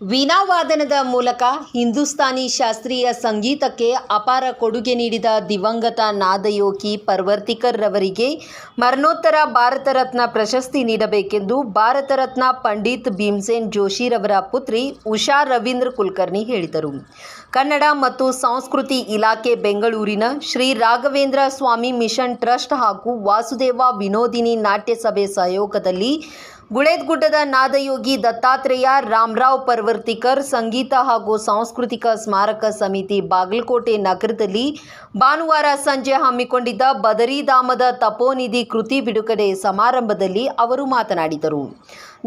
ವೀಣಾವಾದನದ ಮೂಲಕ ಹಿಂದೂಸ್ತಾನಿ ಶಾಸ್ತ್ರೀಯ ಸಂಗೀತಕ್ಕೆ ಅಪಾರ ಕೊಡುಗೆ ನೀಡಿದ ದಿವಂಗತ ನಾದಯೋಗಿ ಪರ್ವರ್ತಿಕರ್ ರವರಿಗೆ ಮರಣೋತ್ತರ ಭಾರತ ರತ್ನ ಪ್ರಶಸ್ತಿ ನೀಡಬೇಕೆಂದು ಭಾರತ ರತ್ನ ಪಂಡಿತ್ ಭೀಮಸೇನ್ ಜೋಶಿರವರ ಪುತ್ರಿ ಉಷಾ ರವೀಂದ್ರ ಕುಲಕರ್ಣಿ ಹೇಳಿದರು. ಕನ್ನಡ ಮತ್ತು ಸಂಸ್ಕೃತಿ ಇಲಾಖೆ ಬೆಂಗಳೂರಿನ ಶ್ರೀ ರಾಘವೇಂದ್ರ ಸ್ವಾಮಿ ಮಿಷನ್ ಟ್ರಸ್ಟ್ ಹಾಗೂ ವಾಸುದೇವ ವಿನೋದಿನಿ ನಾಟ್ಯ ಸಭೆ ಸಹಯೋಗದಲ್ಲಿ ಗುಳೇದಗುಡ್ಡದ ನಾದಯೋಗಿ ದತ್ತಾತ್ರೇಯ ರಾಮರಾವ್ ಪರ್ವರ್ತಿಕರ್ ಸಂಗೀತ ಹಾಗೂ ಸಾಂಸ್ಕೃತಿಕ ಸ್ಮಾರಕ ಸಮಿತಿ ಬಾಗಲಕೋಟೆ ನಗರದಲ್ಲಿ ಭಾನುವಾರ ಸಂಜೆ ಹಮ್ಮಿಕೊಂಡಿದ್ದ ಬದರಿಧಾಮದ ತಪೋನಿಧಿ ಕೃತಿ ಬಿಡುಗಡೆ ಸಮಾರಂಭದಲ್ಲಿ ಅವರು ಮಾತನಾಡಿದರು.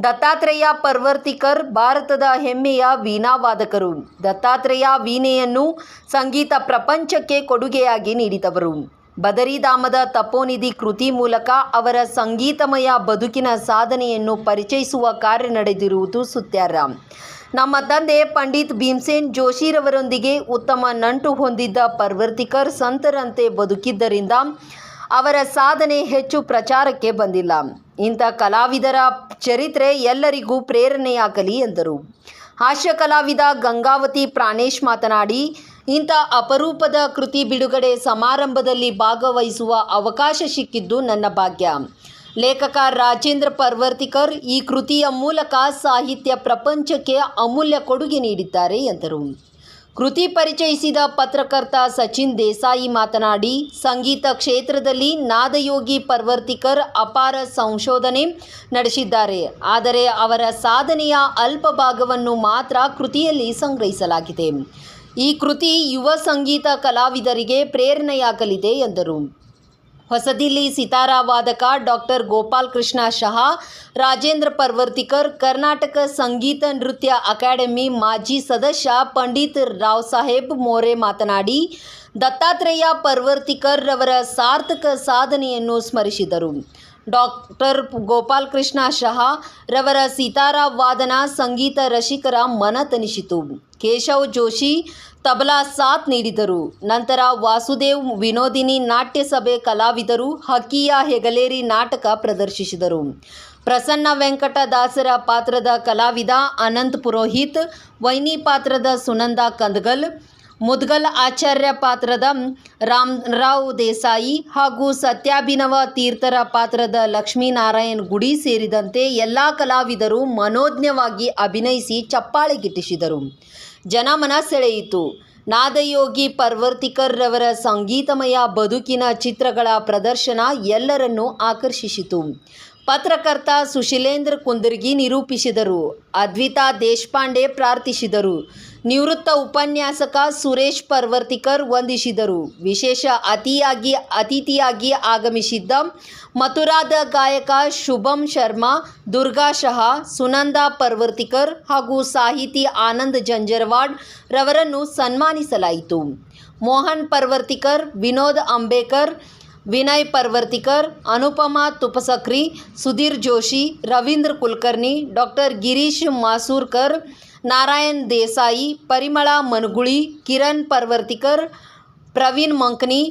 ದತ್ತಾತ್ರೇಯ ಪರ್ವರ್ತಿಕರ್ ಭಾರತದ ಹೆಮ್ಮೆಯ ವೀಣಾವಾದಕರು. ದತ್ತಾತ್ರೇಯ ವೀಣೆಯನ್ನು ಸಂಗೀತ ಪ್ರಪಂಚಕ್ಕೆ ಕೊಡುಗೆಯಾಗಿ ನೀಡಿದವರು. ಬದರಿಧಾಮದ ತಪೋನಿಧಿ ಕೃತಿ ಮೂಲಕ ಅವರ ಸಂಗೀತಮಯ ಬದುಕಿನ ಸಾಧನೆಯನ್ನು ಪರಿಚಯಿಸುವ ಕಾರ್ಯ ನಡೆದಿರುವುದು ಸುತ್ಯಾರ. ನಮ್ಮ ತಂದೆ ಪಂಡಿತ್ ಭೀಮಸೇನ್ ಜೋಶಿರವರೊಂದಿಗೆ ಉತ್ತಮ ನಂಟು ಹೊಂದಿದ್ದ ಪರ್ವರ್ತಿಕರ್ ಸಂತರಂತೆ ಬದುಕಿದ್ದರಿಂದ ಅವರ ಸಾಧನೆ ಹೆಚ್ಚು ಪ್ರಚಾರಕ್ಕೆ ಬಂದಿಲ್ಲ. ಇಂಥ ಕಲಾವಿದರ ಚರಿತ್ರೆ ಎಲ್ಲರಿಗೂ ಪ್ರೇರಣೆಯಾಗಲಿ ಎಂದರು. ಹಾಸ್ಯ ಕಲಾವಿದ ಗಂಗಾವತಿ ಪ್ರಾಣೇಶ್ ಮಾತನಾಡಿ, ಇಂಥ ಅಪರೂಪದ ಕೃತಿ ಬಿಡುಗಡೆ ಸಮಾರಂಭದಲ್ಲಿ ಭಾಗವಹಿಸುವ ಅವಕಾಶ ಸಿಕ್ಕಿದ್ದು ನನ್ನ ಭಾಗ್ಯ. ಲೇಖಕ ರಾಜೇಂದ್ರ ಪರ್ವರ್ತಿಕರ್ ಈ ಕೃತಿಯ ಮೂಲಕ ಸಾಹಿತ್ಯ ಪ್ರಪಂಚಕ್ಕೆ ಅಮೂಲ್ಯ ಕೊಡುಗೆ ನೀಡಿದ್ದಾರೆ ಎಂದರು. ಕೃತಿ ಪರಿಚಯಿಸಿದ ಪತ್ರಕರ್ತ ಸಚಿನ್ ದೇಸಾಯಿ ಮಾತನಾಡಿ, ಸಂಗೀತ ಕ್ಷೇತ್ರದಲ್ಲಿ ನಾದಯೋಗಿ ಪರ್ವರ್ತಿಕರ್ ಅಪಾರ ಸಂಶೋಧನೆ ನಡೆಸಿದ್ದಾರೆ. ಆದರೆ ಅವರ ಸಾಧನೆಯ ಅಲ್ಪ ಭಾಗವನ್ನು ಮಾತ್ರ ಕೃತಿಯಲ್ಲಿ ಸಂಗ್ರಹಿಸಲಾಗಿದೆ. ಈ ಕೃತಿ ಯುವ ಸಂಗೀತ ಕಲಾವಿದರಿಗೆ ಪ್ರೇರಣೆಯಾಗಲಿದೆ ಎಂದರು. ಹೊಸದಿಲ್ಲಿ ಸಿತಾರ ವಾದಕ ಡಾಕ್ಟರ್ ಗೋಪಾಲ್ ಕೃಷ್ಣ ಶಹಾ, ರಾಜೇಂದ್ರ ಪರ್ವರ್ತಿಕರ್, ಕರ್ನಾಟಕ ಸಂಗೀತ ನೃತ್ಯ ಅಕಾಡೆಮಿ ಮಾಜಿ ಸದಸ್ಯ ಪಂಡಿತ್ ರಾವ್ ಸಾಹೇಬ್ ಮೋರೆ ಮಾತನಾಡಿ, ದತ್ತಾತ್ರೇಯ ಪರ್ವರ್ತಿಕರ್ ರವರ ಸಾರ್ಥಕ ಸಾಧನೆಯನ್ನು ಸ್ಮರಿಸಿದರು. ಡಾಕ್ಟರ್ ಗೋಪಾಲ್ ಕೃಷ್ಣ ಶಹಾ ರವರ ಸಿತಾರ ವಾದನ ಸಂಗೀತ ರಸಿಕರ ಮನ ತಣಿಸಿತು. ಕೇಶವ್ ಜೋಶಿ ತಬಲಾ ಸಾಥ್ ನೀಡಿದರು. ನಂತರ ವಾಸುದೇವ್ ವಿನೋದಿನಿ ನಾಟ್ಯ ಸಭೆ ಕಲಾವಿದರು ಹಕ್ಕಿಯ ಹೆಗಲೇರಿ ನಾಟಕ ಪ್ರದರ್ಶಿಸಿದರು. ಪ್ರಸನ್ನ ವೆಂಕಟ ದಾಸರ ಪಾತ್ರದ ಕಲಾವಿದ ಅನಂತ್ ಪುರೋಹಿತ್, ವೈನಿ ಪಾತ್ರದ ಸುನಂದ ಕಂದಗಲ್, ಮುದ್ಗಲ್ ಆಚಾರ್ಯ ಪಾತ್ರದ ರಾಮರಾವ್ ದೇಸಾಯಿ ಹಾಗೂ ಸತ್ಯಾಭಿನವ ತೀರ್ಥರ ಪಾತ್ರದ ಲಕ್ಷ್ಮೀನಾರಾಯಣ್ ಗುಡಿ ಸೇರಿದಂತೆ ಎಲ್ಲ ಕಲಾವಿದರು ಮನೋಜ್ಞವಾಗಿ ಅಭಿನಯಿಸಿ ಚಪ್ಪಾಳೆ ಗಿಟ್ಟಿಸಿದರು. ಜನಮನ ಸೆಳೆಯಿತು. ನಾದಯೋಗಿ ಪರ್ವರ್ತಿಕರ್ ರವರ ಸಂಗೀತಮಯ ಬದುಕಿನ ಚಿತ್ರಗಳ ಪ್ರದರ್ಶನ ಎಲ್ಲರನ್ನೂ ಆಕರ್ಷಿಸಿತು. ಪತ್ರಕರ್ತ ಸುಶೀಲೇಂದ್ರ ಕುಂದರ್ಗಿ ನಿರೂಪಿಸಿದರು. ಅದ್ವಿತಾ ದೇಶಪಾಂಡೆ ಪ್ರಾರ್ಥಿಸಿದರು. ನಿವೃತ್ತ ಉಪನ್ಯಾಸಕ ಸುರೇಶ್ ಪರ್ವರ್ತಿಕರ್ ವಂದಿಸಿದರು. ವಿಶೇಷ ಅತಿಥಿಯಾಗಿ ಆಗಮಿಸಿದ್ದ ಮಥುರಾದ ಗಾಯಕ ಶುಭಂ ಶರ್ಮಾ, ದುರ್ಗಾ ಶಹಾ, ಸುನಂದಾ ಪರ್ವರ್ತಿಕರ್ ಹಾಗೂ ಸಾಹಿತಿ ಆನಂದ್ ಜಂಜರವಾಡ್ ರವರನ್ನು ಸನ್ಮಾನಿಸಲಾಯಿತು. ಮೋಹನ್ ಪರ್ವರ್ತಿಕರ್, ವಿನೋದ್ ಅಂಬೇಕರ್, ವಿನಯ್ ಪರ್ವರ್ತಿಕರ್, ಅನುಪಮಾ ತುಪಸಕ್ರಿ, ಸುಧೀರ್ ಜೋಶಿ, ರವೀಂದ್ರ ಕುಲಕರ್ಣಿ, ಡಾಕ್ಟರ್ ಗಿರೀಶ್ ಮಾಸೂರ್ಕರ್, ನಾರಾಯಣ್ ದೇಸಾಯಿ, ಪರಿಮಳ ಮನುಗುಳಿ, ಕಿರಣ್ ಪರ್ವರ್ತಿಕರ್, ಪ್ರವೀಣ್ ಮಂಕನಿ,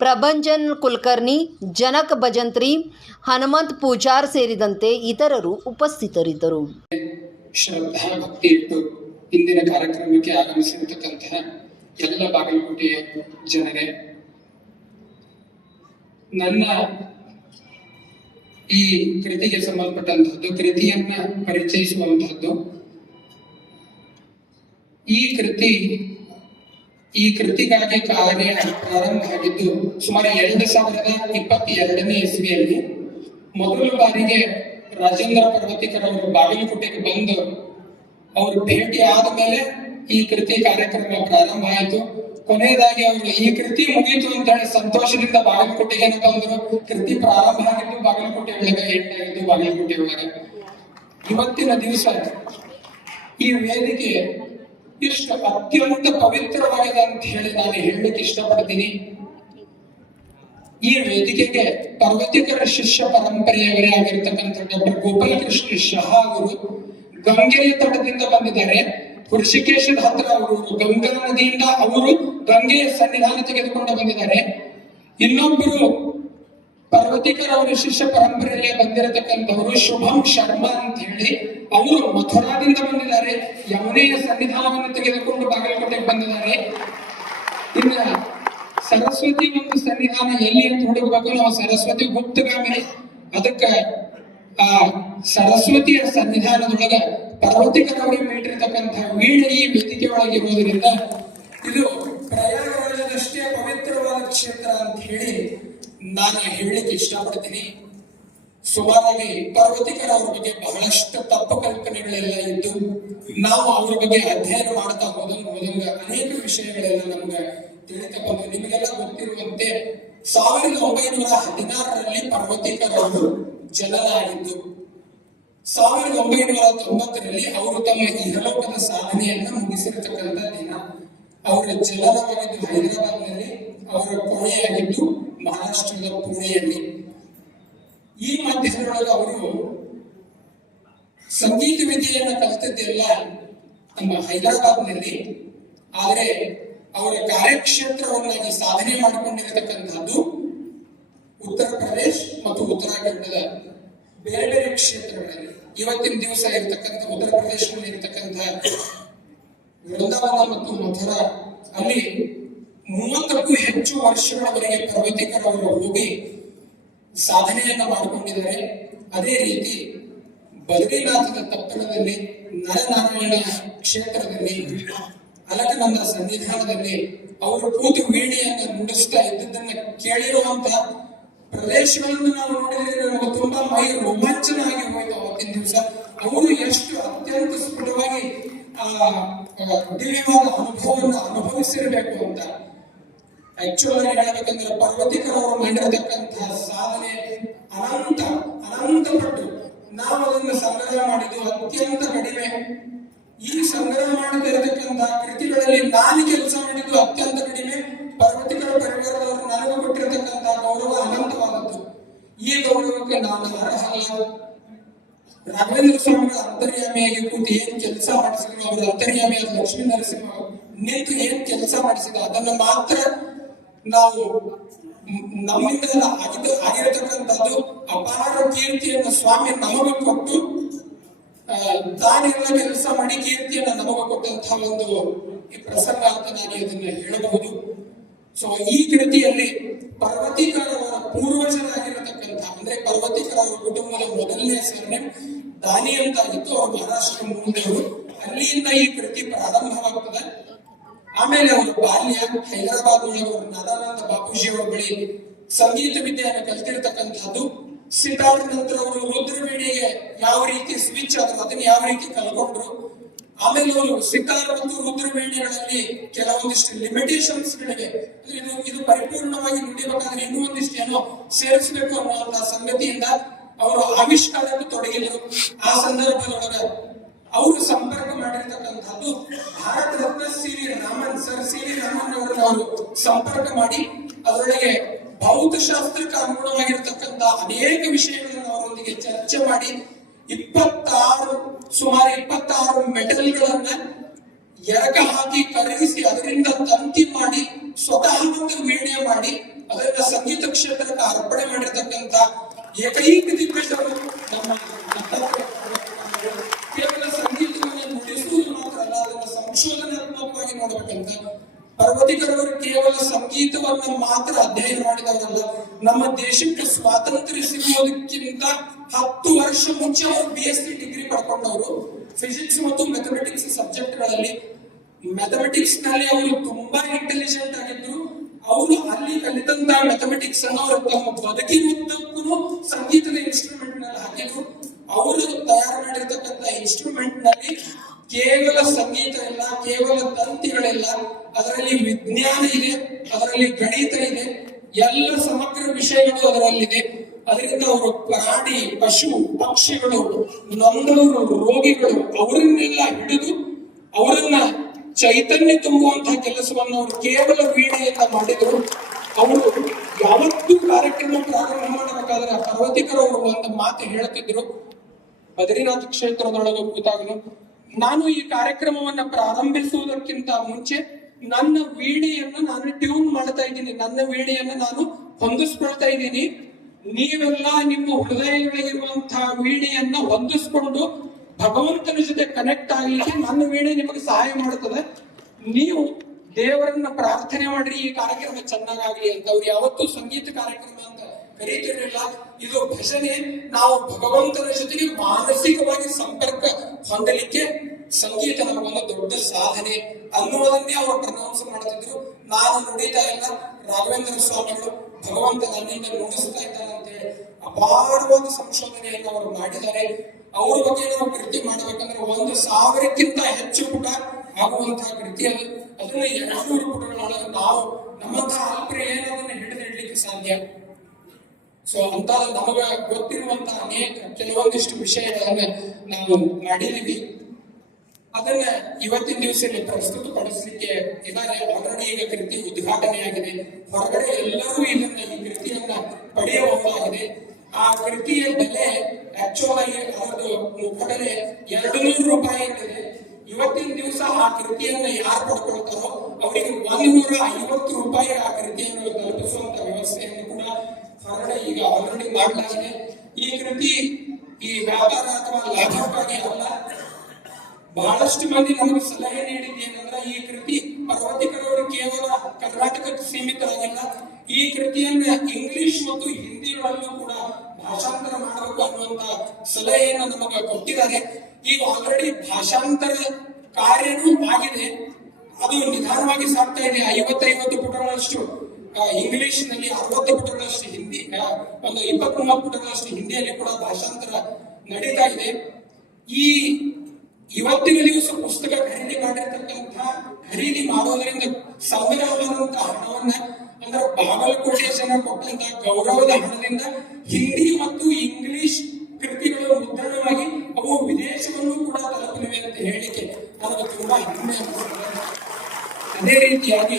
ಪ್ರಭಂಜನ್ ಕುಲಕರ್ಣಿ, ಜನಕ್ ಭಜಂತ್ರಿ, ಹನುಮಂತ್ ಪೂಜಾರ್ ಸೇರಿದಂತೆ ಇತರರು ಉಪಸ್ಥಿತರಿದ್ದರು. ಶ್ರದ್ಧಾ ಭಕ್ತಿ ಇಟ್ಟು ಇಂದಿನ ಕಾರ್ಯಕ್ರಮಕ್ಕೆ ಆಗಮಿಸಿರತಕ್ಕಂತಹ ಎಲ್ಲ ಬಾಗಲಕೋಟೆಯ ಜನರೇ, ನನ್ನ ಈ ಕೃತಿಗೆ ಸಂಬಂಧಪಟ್ಟಂತಹದ್ದು, ಕೃತಿಯನ್ನ ಪರಿಚಯಿಸುವಂತಹದ್ದು, ಈ ಕೃತಿಗಾಗಿ ಕಾರ್ಯ ಪ್ರಾರಂಭ ಆಗಿದ್ದು ಸುಮಾರು 2022ನೇ ಇಸ್ವಿಯಲ್ಲಿ. ಮೊದಲ ಬಾರಿಗೆ ರಾಜೇಂದ್ರ ಪರ್ವತಿಕರ್ ಅವರು ಬಾಗಲಕೋಟೆಗೆ ಬಂದು ಅವರು ಭೇಟಿ ಆದ ಮೇಲೆ ಈ ಕೃತಿ ಕಾರ್ಯಕ್ರಮ ಪ್ರಾರಂಭ ಆಯಿತು. ಕೊನೆಯದಾಗಿ ಅವರು ಈ ಕೃತಿ ಮುಗೀತು ಅಂತ ಹೇಳಿ ಸಂತೋಷದಿಂದ ಬಾಗಲಕೋಟೆಗೆ ಬಂದರು. ಕೃತಿ ಪ್ರಾರಂಭ ಆಗಿದ್ದು ಬಾಗಲಕೋಟೆ ಒಳಗೆ, ಎಂಟಾಗಿದ್ದು ಬಾಗಲಕೋಟೆ ಒಳಗೆ. ಇವತ್ತಿನ ದಿವಸ ಈ ವೇದಿಕೆ ಇಷ್ಟು ಅತ್ಯಂತ ಪವಿತ್ರವಾಗಿದೆ ಅಂತ ಹೇಳಿ ನಾನು ಹೇಳಲಿಕ್ಕೆ ಇಷ್ಟಪಡ್ತೀನಿ. ಈ ವೇದಿಕೆಗೆ ಪರ್ವತಿಕರ ಶಿಷ್ಯ ಪರಂಪರೆಯವರೇ ಆಗಿರ್ತಕ್ಕಂಥ ಡಾಕ್ಟರ್ ಗೋಪಾಲ್ ಕೃಷ್ಣ ಶಹಾ ಅವರು ಗಂಗೆಯ ತಟದಿಂದ ಬಂದಿದ್ದಾರೆ. ಋಷಿಕೇಶದ ಹತ್ರ ಅವರು ಗಂಗಾ ನದಿಯಿಂದ ಅವರು ಗಂಗೆಯ ಸನ್ನಿಧಾನ ತೆಗೆದುಕೊಂಡು ಬಂದಿದ್ದಾರೆ. ಇನ್ನೊಬ್ಬರು ಪರ್ವತಿಕರ್ ಅವರ ಶಿಷ್ಯ ಪರಂಪರೆಯಲ್ಲೇ ಬಂದಿರತಕ್ಕಂಥವರು ಶುಭಂ ಶರ್ಮಾ ಅಂತ ಹೇಳಿ, ಅವರು ಮಥುರಾದಿಂದ ಬಂದಿದ್ದಾರೆ. ಯಮುನೆಯ ಸನ್ನಿಧಾನವನ್ನು ತೆಗೆದುಕೊಂಡು ಬಾಗಲಕೋಟೆಗೆ ಬಂದಿದ್ದಾರೆ. ಇನ್ನ ಸರಸ್ವತಿ ಒಂದು ಸನ್ನಿಧಾನ ಎಲ್ಲಿ ಅಂತ ಹುಡುಗಬೇಕು, ನಾವು ಸರಸ್ವತಿ ಗುಪ್ತಗಾಮಿ. ಅದಕ್ಕ ಆ ಸರಸ್ವತಿಯ ಸನ್ನಿಧಾನದೊಳಗ ಪರ್ವತಿಕರ್ ಅವರಿಗೆ ಮೀಟಿರ್ತಕ್ಕಂಥ ವೀಣೆ ಈ ವೇದಿಕೆ ಒಳಗೆ ಇರೋದ್ರಿಂದ ಇದು ಪ್ರಯಾಗರಾಜದಷ್ಟೇ ಪವಿತ್ರವಾದ ಕ್ಷೇತ್ರ ಅಂತ ಹೇಳಿ ನಾನು ಹೇಳಲಿಕ್ಕೆ ಇಷ್ಟಪಡ್ತೀನಿ. ಸುಮಾರಾಗಿ ಪರ್ವತಿಕರ್ ಅವ್ರ ಬಗ್ಗೆ ಬಹಳಷ್ಟು ತಪ್ಪು ಕಲ್ಪನೆಗಳೆಲ್ಲ ಇದ್ದು ನಾವು ಅವ್ರ ಬಗ್ಗೆ ಅಧ್ಯಯನ ಮಾಡ್ತಾ ಹೋದಂಗ ಅನೇಕ ವಿಷಯಗಳೆಲ್ಲ ನಮ್ಗೆ ತಿಳಿತಾ ಬಂದು, ನಿಮಗೆಲ್ಲ ಗೊತ್ತಿರುವಂತೆ 1916ರಲ್ಲಿ ಪರ್ವತಿಕರ್ ಅವರು ಜನನ ಆಗಿದ್ದು, 1990ರಲ್ಲಿ ಅವರು ತಮ್ಮ ಇಹಲೋಕದ ಸಾಧನೆಯನ್ನ ಮುಗಿಸಿರತಕ್ಕಂಥ ದಿನ. ಅವರ ಜನನವಾಗಿದ್ದು ಹೈದರಾಬಾದ್ನಲ್ಲಿ, ಅವರ ಕೊನೆಯಾಗಿದ್ದು ಮಹಾರಾಷ್ಟ್ರದ ಪುಣೆಯಲ್ಲಿ. ಈ ಮಧ್ಯದೊಳಗೆ ಅವರು ಸಂಗೀತ ವಿದ್ಯೆಯನ್ನ ಕಲಿತದ್ದೆಲ್ಲ ನಮ್ಮ ಹೈದರಾಬಾದ್ನಲ್ಲಿ. ಆದರೆ ಅವರ ಕಾರ್ಯಕ್ಷೇತ್ರವನ್ನಾಗಿ ಸಾಧನೆ ಮಾಡಿಕೊಂಡಿರತಕ್ಕಂಥದ್ದು ಉತ್ತರ ಪ್ರದೇಶ್ ಮತ್ತು ಉತ್ತರಾಖಂಡದ ಬೇರೆ ಬೇರೆ ಕ್ಷೇತ್ರಗಳಲ್ಲಿ. ಇವತ್ತಿನ ದಿವಸ ಇರತಕ್ಕಂಥ ಉತ್ತರ ಪ್ರದೇಶದಲ್ಲಿ ಇರತಕ್ಕಂಥ ವೃಂದಾವನ ಮತ್ತು ಮಥುರಾ, ಅಲ್ಲಿ 30ಕ್ಕೂ ಹೆಚ್ಚು ವರ್ಷಗಳವರೆಗೆ ಪರ್ವತಿಕರ್ ಅವರು ಹೋಗಿ ಸಾಧನೆಯನ್ನ ಮಾಡಿಕೊಂಡಿದ್ದಾರೆ. ಅದೇ ರೀತಿ ಬದ್ರಿನಾಥದ ತಪ್ಪಲದಲ್ಲಿ, ನರನಾರಾಯಣ ಕ್ಷೇತ್ರದಲ್ಲಿ, ಅಲಕನಂದ ಸನ್ನಿಧಾನದಲ್ಲಿ ಅವರು ಕೂತು ವೀಣೆಯನ್ನ ನುಡಿಸ್ತಾ ಇದ್ದದನ್ನ ಕೇಳಿರುವಂತ ಪ್ರದೇಶಗಳನ್ನು ನಾವು ನೋಡಿದ್ರೆ ನಮಗೆ ತುಂಬಾ ಮೈ ರೋಮಾಂಚನ ಆಗಿ ಹೋಯ್ತು ಅವತ್ತಿನ ದಿವಸ. ಅವರು ಎಷ್ಟು ಅತ್ಯಂತ ಸ್ಫುಟವಾಗಿ ದಿವ್ಯವಾದ ಅನುಭವವನ್ನು ಅನುಭವಿಸಿರಬೇಕು ಅಂತ. ಆಕ್ಚುಲ್ ಆಗಿ ಹೇಳ್ಬೇಕಂದ್ರೆ ಪರ್ವತಿಕರ್ ಅವರು ಮಾಡಿರತಕ್ಕಂತಹ ಸಾಧನೆ ಅನಂತ ಪಟ್ಟು ನಾವು ಅದನ್ನು ಸಂಗ್ರಹ ಮಾಡಿದ್ದು ಅತ್ಯಂತ ಕಡಿಮೆ. ಈ ಸಂಗ್ರಹ ಮಾಡದಿರತಕ್ಕಂತಹ ಕೃತಿಗಳಲ್ಲಿ ನಾನು ಕೆಲಸ ಮಾಡಿದ್ದು ಅತ್ಯಂತ ಕಡಿಮೆ. ಪರ್ವತಿಕರ ಪರಿವಾರದವರು ನನಗೆ ಕೊಟ್ಟಿರತಕ್ಕಂತಹ ಗೌರವ ಅನಂತವಾದದ್ದು. ಈ ಗೌರವಕ್ಕೆ ನಾನು ಅರ್ಹ ಅಲ್ಲ. ರಾಘವೇಂದ್ರ ಸ್ವಾಮಿಗಳ ಅಂತರ್ಯಾಮಿಯಾಗಿ ಕೂತು ಏನ್ ಕೆಲಸ ಮಾಡಿಸಿದ್ರು, ಅವರ ಅಂತರ್ಯಾಮಿಯಾದ ಲಕ್ಷ್ಮೀ ನರಸಿಂಹ ನಿಂತು ಏನ್ ಕೆಲಸ ಮಾಡಿಸಿದ ಅದನ್ನು ಮಾತ್ರ ನಾವು ನಮ್ಮಿಂದ ಆಗಿರತಕ್ಕಂಥದ್ದು ಅಪಾರ ಕೀರ್ತಿಯನ್ನು ಸ್ವಾಮಿ ನಮಗೆ ಕೊಟ್ಟು ತಾನೆಲ್ಲ ಕೆಲಸ ಮಾಡಿ ಕೀರ್ತಿಯನ್ನು ನಮಗೆ ಕೊಟ್ಟಂತಹ ಒಂದು ಈ ಪ್ರಸಂಗ ಅಂತ ನಾನು ಇದನ್ನ ಹೇಳಬಹುದು. ಸೊ ಈ ಕೃತಿಯಲ್ಲಿ ಪರ್ವತಿಕರ್ ಅವರ ಪೂರ್ವಜರಾಗಿರತಕ್ಕಂಥ, ಅಂದ್ರೆ ಪರ್ವತಿಕರ್ ಅವರ ಕುಟುಂಬದ ಮೊದಲನೇ ಸರಣಿ ದಾನಿ ಅಂತಾಗಿತ್ತು. ಅವರು ಮಹಾರಾಷ್ಟ್ರ ಮೂಲದವರು. ಅಲ್ಲಿಂದ ಈ ಕೃತಿ ಪ್ರಾರಂಭವಾಗ್ತದೆ. ಆಮೇಲೆ ಅವರು ಬಾಲ್ಯ ಹೈದರಾಬಾದ್ ಒಳಗೆ ಅವರು ನಾದಾನಂದ ಬಾಪೂಜಿ ಅವರ ಬಳಿ ಸಂಗೀತ ವಿದ್ಯೆಯನ್ನು ಕಲ್ತಿರ್ತಕ್ಕಂಥದ್ದು. ಸಿತಾರ್ ನಂತರ ಅವರು ರುದ್ರವೀಣೆಗೆ ಯಾವ ರೀತಿ ಸ್ವಿಚ್ ಆದ್ರು, ಅದನ್ನ ಯಾವ ರೀತಿ ಕಲ್ಕೊಂಡ್ರು. ಆಮೇಲೆ ಅವರು ಸಿತಾರ್ ಮತ್ತು ರುದ್ರವೀಣೆಗಳಲ್ಲಿ ಕೆಲವೊಂದಿಷ್ಟು ಲಿಮಿಟೇಷನ್ಸ್ ಗಳಿವೆ. ಇದು ಪರಿಪೂರ್ಣವಾಗಿ ನುಡಿಬೇಕಾದ್ರೆ ಇನ್ನೂ ಒಂದಿಷ್ಟು ಏನೋ ಸೇರಿಸಬೇಕು ಅನ್ನುವಂತಹ ಸಂಗತಿಯಿಂದ ಅವರು ಆವಿಷ್ಕಾರಕ್ಕೆ ತೊಡಗಿದರು. ಆ ಸಂದರ್ಭದೊಳಗ ಅವರು ಸಂಪರ್ಕ ಮಾಡಿರ್ತಕ್ಕಂಥದ್ದು ಭಾರತ ರತ್ನ ಸಿ ವಿ ರಾಮನ್ ಅವರನ್ನು ಅವರು ಸಂಪರ್ಕ ಮಾಡಿ ಅದರೊಳಗೆ ಭೌತಶಾಸ್ತ್ರಕ್ಕೆ ಅನುಗುಣವಾಗಿರ್ತಕ್ಕಂಥ ಅನೇಕ ವಿಷಯಗಳನ್ನು ಅವರೊಂದಿಗೆ ಚರ್ಚೆ ಮಾಡಿ ಸುಮಾರು 26 ಮೆಟಲ್ಗಳನ್ನ ಎರಕ ಹಾಕಿ ಕರಗಿಸಿ ಅದರಿಂದ ತಂತಿ ಮಾಡಿ ಸ್ವತಃ ಒಂದು ವೀಣೆ ಮಾಡಿ ಅದನ್ನ ಸಂಗೀತ ಕ್ಷೇತ್ರಕ್ಕೆ ಅರ್ಪಣೆ ಮಾಡಿರ್ತಕ್ಕಂಥ ಏಕೈಕ ದಿಗ್ಗಜರು ನಮ್ಮ ಕೇವಲ ಸಂಗೀತವನ್ನು ನುಡಿಸುವುದು ಮಾತ್ರ ಅಲ್ಲ, ಅದನ್ನು ಸಂಶೋಧನಾತ್ಮಕವಾಗಿ ನೋಡಬೇಕಂತ. ಪರ್ವತಿಕರ್ ಅವರು ಕೇವಲ ಸಂಗೀತವನ್ನು ಮಾತ್ರ ಅಧ್ಯಯನ ಮಾಡಿದವರಲ್ಲ, ನಮ್ಮ ದೇಶಕ್ಕೆ ಸ್ವಾತಂತ್ರ್ಯ ಸಿಗುವುದಕ್ಕಿಂತ 10 ವರ್ಷ ಮುಂಚೆ ಅವರು BSc ಡಿಗ್ರಿ ಪಡ್ಕೊಂಡವರು. ಫಿಸಿಕ್ಸ್ ಮತ್ತು ಮ್ಯಾಥಮೆಟಿಕ್ಸ್ ಸಬ್ಜೆಕ್ಟ್ಗಳಲ್ಲಿ, ಮ್ಯಾಥಮೆಟಿಕ್ಸ್ ನಲ್ಲಿ ಅವರು ತುಂಬಾ ಇಂಟೆಲಿಜೆಂಟ್ ಆಗಿದ್ರು. ಅವರು ಅಲ್ಲಿ ಕಲಿತಂತ ಮ್ಯಾಥಮೆಟಿಕ್ಸ್ ಅನ್ನು ಅವರು ತಮ್ಮ ಬದುಕಿನುದ್ದಕ್ಕೂ ಸಂಗೀತದ ಇನ್ಸ್ಟ್ರೂಮೆಂಟ್ ನಲ್ಲಿ ಹಾಕಿದ್ರು. ಅವರು ತಯಾರು ಮಾಡಿರ್ತಕ್ಕಂಥ ಇನ್ಸ್ಟ್ರೂಮೆಂಟ್ ನಲ್ಲಿ ಕೇವಲ ಸಂಗೀತ ಇಲ್ಲ, ಕೇವಲ ತಂತಿಗಳಿಲ್ಲ, ಅದರಲ್ಲಿ ವಿಜ್ಞಾನ ಇದೆ, ಅದರಲ್ಲಿ ಗಣಿತ ಇದೆ, ಎಲ್ಲ ಸಮಗ್ರ ವಿಷಯಗಳು ಅದರಲ್ಲಿದೆ. ಅದರಿಂದ ಅವರು ಪ್ರಾಣಿ, ಪಶು, ಪಕ್ಷಿಗಳು, ನೊಂದವರು, ರೋಗಿಗಳು ಅವರನ್ನೆಲ್ಲ ಹಿಡಿದು ಅವರನ್ನ ಚೈತನ್ಯ ತುಂಬುವಂತಹ ಕೆಲಸವನ್ನು ಅವರು ಕೇವಲ ವೀಣೆಯಿಂದ ಮಾಡಿದರು. ಅವರು ಯಾವತ್ತೂ ಕಾರ್ಯಕ್ರಮ ಪ್ರಾರಂಭ ಮಾಡಬೇಕಾದ್ರೆ ಪರ್ವತಿಕರ್ ಅವರು ಒಂದು ಮಾತು ಹೇಳ್ತಿದ್ರು. ಬದ್ರಿನಾಥ ಕ್ಷೇತ್ರದೊಳಗೆ ಕೂತಾಗಲು ನಾನು ಈ ಕಾರ್ಯಕ್ರಮವನ್ನ ಪ್ರಾರಂಭಿಸುವುದಕ್ಕಿಂತ ಮುಂಚೆ ನನ್ನ ವೀಣೆಯನ್ನು ನಾನು ಟ್ಯೂನ್ ಮಾಡ್ತಾ ಇದ್ದೀನಿ, ನನ್ನ ವೀಣೆಯನ್ನು ನಾನು ಹೊಂದಿಸ್ಕೊಳ್ತಾ ಇದ್ದೀನಿ. ನೀವೆಲ್ಲ ನಿಮ್ಮ ಹೃದಯಗಳಿರುವಂತಹ ವೀಣೆಯನ್ನ ಹೊಂದಿಸ್ಕೊಂಡು ಭಗವಂತನ ಜೊತೆ ಕನೆಕ್ಟ್ ಆಗ್ಲಿಕ್ಕೆ ನನ್ನ ವೀಣೆ ನಿಮಗೆ ಸಹಾಯ ಮಾಡುತ್ತದೆ. ನೀವು ದೇವರನ್ನ ಪ್ರಾರ್ಥನೆ ಮಾಡ್ರಿ ಈ ಕಾರ್ಯಕ್ರಮ ಚೆನ್ನಾಗಾಗ್ಲಿ ಅಂತ. ಅವ್ರು ಯಾವತ್ತೂ ಸಂಗೀತ ಕಾರ್ಯಕ್ರಮ ಅಂತ ಕರೀತಿರ್ಲಿಲ್ಲ, ಇದು ಭಜನೆ. ನಾವು ಭಗವಂತನ ಜೊತೆಗೆ ಮಾನಸಿಕವಾಗಿ ಸಂಪರ್ಕ ಹೊಂದಲಿಕ್ಕೆ ಸಂಗೀತ ನಮಗೊಂದು ದೊಡ್ಡ ಸಾಧನೆ ಅನ್ನುವುದನ್ನೇ ಅವರು ಪ್ರನೌನ್ಸ್ ಮಾಡ್ತಿದ್ರು. ನಾನು ನುಡಿತಾ ಇಲ್ಲ, ರಾಘವೇಂದ್ರ ಸ್ವಾಮಿಗಳು ಭಗವಂತ ನನ್ನಿಂದ ನುಡಿಸ್ತಾ ಇದ್ದಾನೆ ಅಂತ ಹೇಳಿ ಅಪಾರವಾದ ಸಂಶೋಧನೆಯನ್ನು ಅವರು ಮಾಡಿದ್ದಾರೆ. ಅವ್ರ ಬಗ್ಗೆ ನಾವು ಕೃತಿ ಮಾಡಬೇಕಂದ್ರೆ 1000ಕ್ಕಿಂತ ಹೆಚ್ಚು ಪುಟ ಆಗುವಂತಹ ಕೃತಿ ಅದು. ಅದನ್ನ 200 ಪುಟಗಳೊಳಗೆ ನಾವು ನಮ್ಮಂತಹ ಅಲ್ಪರು ಏನದನ್ನ ಹಿಡಿದಿಡ್ಲಿಕ್ಕೆ ಸಾಧ್ಯ. ಸೊ ಅಂತ ನಮಗ ಗೊತ್ತಿರುವಂತಹ ಅನೇಕ ಕೆಲವೊಂದಿಷ್ಟು ವಿಷಯಗಳನ್ನ ನಾವು ಮಾಡಿದೀವಿ. ಅದನ್ನ ಇವತ್ತಿನ ದಿವಸದಲ್ಲಿ ಪ್ರಸ್ತುತಪಡಿಸಲಿಕ್ಕೆ ಇದ್ದಾರೆ. ಆಲ್ರೆಡಿ ಈಗ ಕೃತಿ ಉದ್ಘಾಟನೆ ಆಗಿದೆ, ಹೊರಗಡೆ ಎಲ್ಲರೂ ಇದನ್ನ ಈ ಕೃತಿಯನ್ನ ಪಡೆಯಬಹುದಾಗಿದೆ. ಆ ಕೃತಿಯ ಬೆಲೆ ಆಕ್ಚುಲ್ ಆಗಿ ಅವರದು ಮುಖಬೆಲೆ 200 ರೂಪಾಯಿ ಇದೆ. ಇವತ್ತಿನ ದಿವಸ ಆ ಕೃತಿಯನ್ನ ಯಾರು ಪಡ್ಕೊಳ್ತಾರೋ ಅವರಿಗೆ 150 ರೂಪಾಯಿ ಆ ಕೃತಿಯನ್ನು ತಲುಪಿಸುವಂತ ವ್ಯವಸ್ಥೆಯನ್ನು ಕೂಡ ಹೊರಗಡೆ ಈಗ ಆಲ್ರೆಡಿ ಮಾಡಲಾಗಿದೆ. ಈ ಕೃತಿ ಈ ವ್ಯಾಪಾರ ಅಥವಾ ಲಾಭಕ್ಕಾಗಿ ಅಲ್ಲ. ಬಹಳಷ್ಟು ಮಂದಿ ನಮಗೆ ಸಲಹೆ ನೀಡಿದ್ದೇನೆಂದ್ರೆ ಈ ಕೃತಿ ಪರ್ವತಿಕರವರು ಕೇವಲ ಕರ್ನಾಟಕಕ್ಕೆ ಸೀಮಿತವಾಗಿಲ್ಲ, ಈ ಕೃತಿಯನ್ನ ಇಂಗ್ಲಿಷ್ ಮತ್ತು ಹಿಂದಿಗಳಲ್ಲೂ ಕೂಡ ಭಾಷಾಂತರ ಮಾಡಬೇಕು ಅನ್ನುವಂತ ಸಲಹೆಯನ್ನು ನಮಗೆ ಕೊಟ್ಟಿದ್ದಾರೆ. ಈಗ ಆಲ್ರೆಡಿ ಭಾಷಾಂತರ ಕಾರ್ಯನೂ ಆಗಿದೆ, ಅದು ನಿಧಾನವಾಗಿ ಸಾಗ್ತಾ ಇದೆ. 50 ಪುಟಗಳಷ್ಟು ಇಂಗ್ಲಿಷ್ ನಲ್ಲಿ, 60 ಪುಟಗಳಷ್ಟು ಹಿಂದಿ, ಒಂದು 20-30 ಪುಟಗಳಷ್ಟು ಹಿಂದಿಯಲ್ಲಿ ಕೂಡ ಭಾಷಾಂತರ ನಡೀತಾ ಇದೆ. ಈ ಇವತ್ತಿನ ದಿವಸ ಪುಸ್ತಕ ಖರೀದಿ ಮಾಡಿರ್ತಕ್ಕಂಥ, ಖರೀದಿ ಮಾಡೋದ್ರಿಂದ ಸಂಗ್ರಹವಾದಂತಹ ಹಣವನ್ನ, ಅಂದ್ರೆ ಬಾಗಲಕೋಟೆ ಜನ ಕೊಟ್ಟಂತಹ ಗೌರವದ ಹಣದಿಂದ ಹಿಂದಿ ಮತ್ತು ಇಂಗ್ಲಿಷ್ ಕೃತಿಗಳು ಮುದ್ರಣವಾಗಿ ಅವು ವಿದೇಶವನ್ನು ಕೂಡ ತಲುಪಲಿವೆ ಅಂತ ಹೇಳಿಕೆ ನನಗೆ ತುಂಬಾ ಹೆಮ್ಮೆ ಅನಿಸುತ್ತದೆ. ಅದೇ ರೀತಿಯಾಗಿ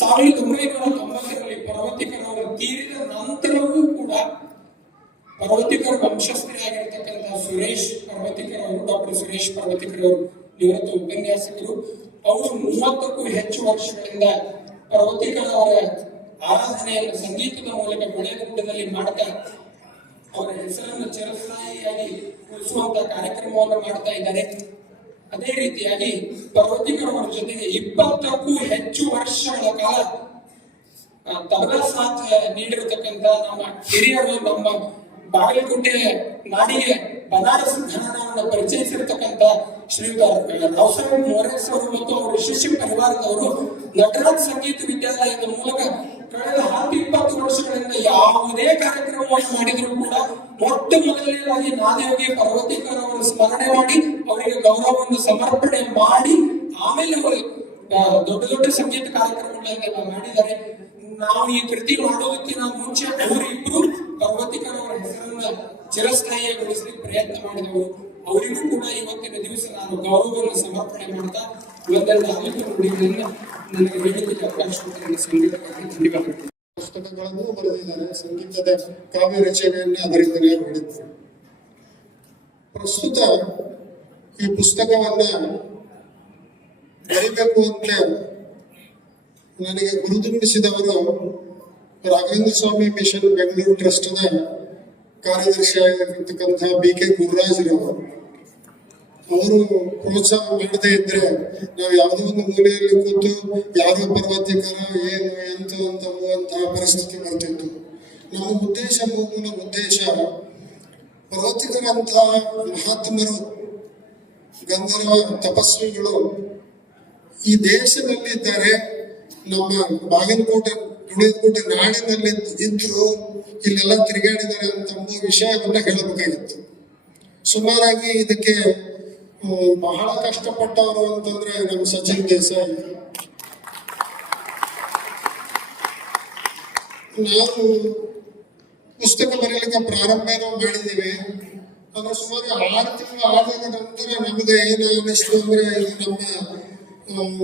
1990ರಲ್ಲಿ ಪರ್ವತಿಕರವರು ತೀರಿದ ನಂತರವೂ ಕೂಡ ಪರ್ವತಿಕರ ವಂಶಸ್ಥರಾಗಿರ್ತಕ್ಕಂತಹ ಸುರೇಶ್ ಪರ್ವತಿಕರ್ ಅವರು, ಡಾಕ್ಟರ್ ಸುರೇಶ್ ಪರ್ವತಿಕರ್ ಅವರು ನಿವೃತ್ತ ಉಪನ್ಯಾಸಕರು. ಅವರು 30ಕ್ಕೂ ಹೆಚ್ಚು ವರ್ಷಗಳಿಂದ ಪರ್ವತಿಕರ್ ಅವರ ಆರಾಧನೆಯನ್ನು ಸಂಗೀತದ ಮೂಲಕ ಗುಣಗುಡ್ಡದಲ್ಲಿ ಮಾಡ್ತಾ ಅವರ ಹೆಸರನ್ನು ಚಿರಸ್ಥಾಯಿಯಾಗಿ ಉಳಿಸುವಂತ ಕಾರ್ಯಕ್ರಮವನ್ನು ಮಾಡ್ತಾ ಇದ್ದಾರೆ. ಅದೇ ರೀತಿಯಾಗಿ ಪರ್ವತಿಕರ್ ಅವರ ಜೊತೆಗೆ 20ಕ್ಕೂ ಹೆಚ್ಚು ವರ್ಷಗಳ ಕಾಲ ತಬಲಾ ಸಾಥ್ ನೀಡಿರತಕ್ಕಂತ ನಮ್ಮ ಹಿರಿಯರು, ನಮ್ಮ ಬಾಗಲಕೋಟೆ ನಾಡಿಗೆ ಬನಾರಸ್ ಘರಾಣವನ್ನು ಪರಿಚಯಿಸಿರ್ತಕ್ಕಂಥ ಶ್ರೀಯುತ ರಾವ್ ಸಾಹೇಬ್ ಮೋರೆಸ್ ಅವರು ಮತ್ತು ಅವರ ಶಿಷ್ಯ ಪರಿವಾರದವರು ನಟರಾಜ್ ಸಂಗೀತ ವಿದ್ಯಾಲಯದ ಮೂಲಕ ಕಳೆದ 10-20 ವರ್ಷಗಳಿಂದ ಯಾವುದೇ ಕಾರ್ಯಕ್ರಮವನ್ನು ಮಾಡಿದ್ರು ಕೂಡ ಮೊಟ್ಟ ಮೊದಲನೇದಾಗಿ ನಾದೇವಿಗೆ ಪರ್ವತಿಕರ್ ಅವರು ಸ್ಮರಣೆ ಮಾಡಿ ಅವರಿಗೆ ಗೌರವವನ್ನು ಸಮರ್ಪಣೆ ಮಾಡಿ ಆಮೇಲೆ ಅವರು ದೊಡ್ಡ ದೊಡ್ಡ ಸಂಗೀತ ಕಾರ್ಯಕ್ರಮಗಳನ್ನ ಮಾಡಿದ್ದಾರೆ. ನಾವು ಈ ಕೃತಿ ಮಾಡೋದಕ್ಕಿಂತ ಮುಂಚೆ ಅವರಿಬ್ರು ಪರ್ವತಿಕರ್ ಅವರ ಹೆಸರನ್ನ ಚಿರಸ್ಥಾಯಿಗೊಳಿಸಲಿಕ್ಕೆ ಪ್ರಯತ್ನ ಮಾಡಿದವರು. ಅವರಿಗೂ ಕೂಡ ಇವತ್ತಿನ ದಿವಸ ನಾನು ಗೌರವವನ್ನು ಸಮರ್ಪಣೆ ಮಾಡ್ತಾ ಇವತ್ತೆಲ್ಲ ಅನೇಕ ನುಡಿಗಳನ್ನ ನನಗೆ ಹೇಳಿದ್ದಕ್ಕೆ ಅವಕಾಶ ಕೊಟ್ಟಿರುವ ಸಂಗೀತಕ್ಕೆ ಧನ್ಯವಾದಗಳು. ಪುಸ್ತಕಗಳನ್ನು ಬರೆದಿದ್ದಾರೆ, ಸಂಗೀತದ ಕಾವ್ಯ ರಚನೆಯನ್ನ ಅದರಿಂದಲೇ ಮಾಡಿದ್ದಾರೆ. ಪ್ರಸ್ತುತ ಈ ಪುಸ್ತಕವನ್ನ ಬರಿಬೇಕು ಅಂತ ನನಗೆ ಗುರುತಿಸಿದವರು ರಾಘವೇಂದ್ರ ಸ್ವಾಮಿ ಮಿಷನ್ ಬೆಂಗಳೂರು ಟ್ರಸ್ಟ್ನ ಕಾರ್ಯದರ್ಶಿಯಾಗಿರ್ತಕ್ಕಂಥ BK ಗುರುರಾಜ್ರವರು. ಅವರು ಪ್ರೋತ್ಸಾಹ ಮಾಡದೇ ಇದ್ರೆ ನಾವು ಯಾವುದೋ ಒಂದು ಮೂಲೆಯಲ್ಲಿ ಕೂತು ಯಾರೋ ಪರ್ವತಿಕರ ಏನು ಎಂತ ಅಂತಂತಹ ಪರಿಸ್ಥಿತಿ ಬರ್ತಿತ್ತು. ನಮ್ಮ ಉದ್ದೇಶ, ಮೂಲ ಉದ್ದೇಶ ಪರ್ವತಿಕರಂತಹ ಮಹಾತ್ಮರು, ಗಂಧರ್ವ ತಪಸ್ವಿಗಳು ಈ ದೇಶದಲ್ಲಿ ಇದ್ದಾರೆ. ನಮ್ಮ ಬಾಗಲಕೋಟೆ ನಾಡಿನಲ್ಲಿ ಇದ್ರು ಇಲ್ಲೆಲ್ಲ ತಿರುಗಾಡಿದ್ದಾರೆ ಅಂತ ವಿಷಯವನ್ನ ಹೇಳಬೇಕಾಗಿತ್ತು. ಸುಮಾರಾಗಿ ಇದಕ್ಕೆ ಬಹಳ ಕಷ್ಟಪಟ್ಟವರು ಅಂತಂದ್ರೆ ನಮ್ಮ ಸಚಿನ್ ದೇಸಾಯಿ. ನಾವು ಪುಸ್ತಕ ಬರೀಲಿಕ್ಕೆ ಪ್ರಾರಂಭ ಮಾಡಿದ್ದೀವಿ. ಅದು ಸುಮಾರು 6 ತಿಂಗಳು ಆದ ನಂತರ ನಮಗೆ ಏನು ಅನ್ನಿಸ್ತು ಅಂದ್ರೆ ಇದು ನಮ್ಮ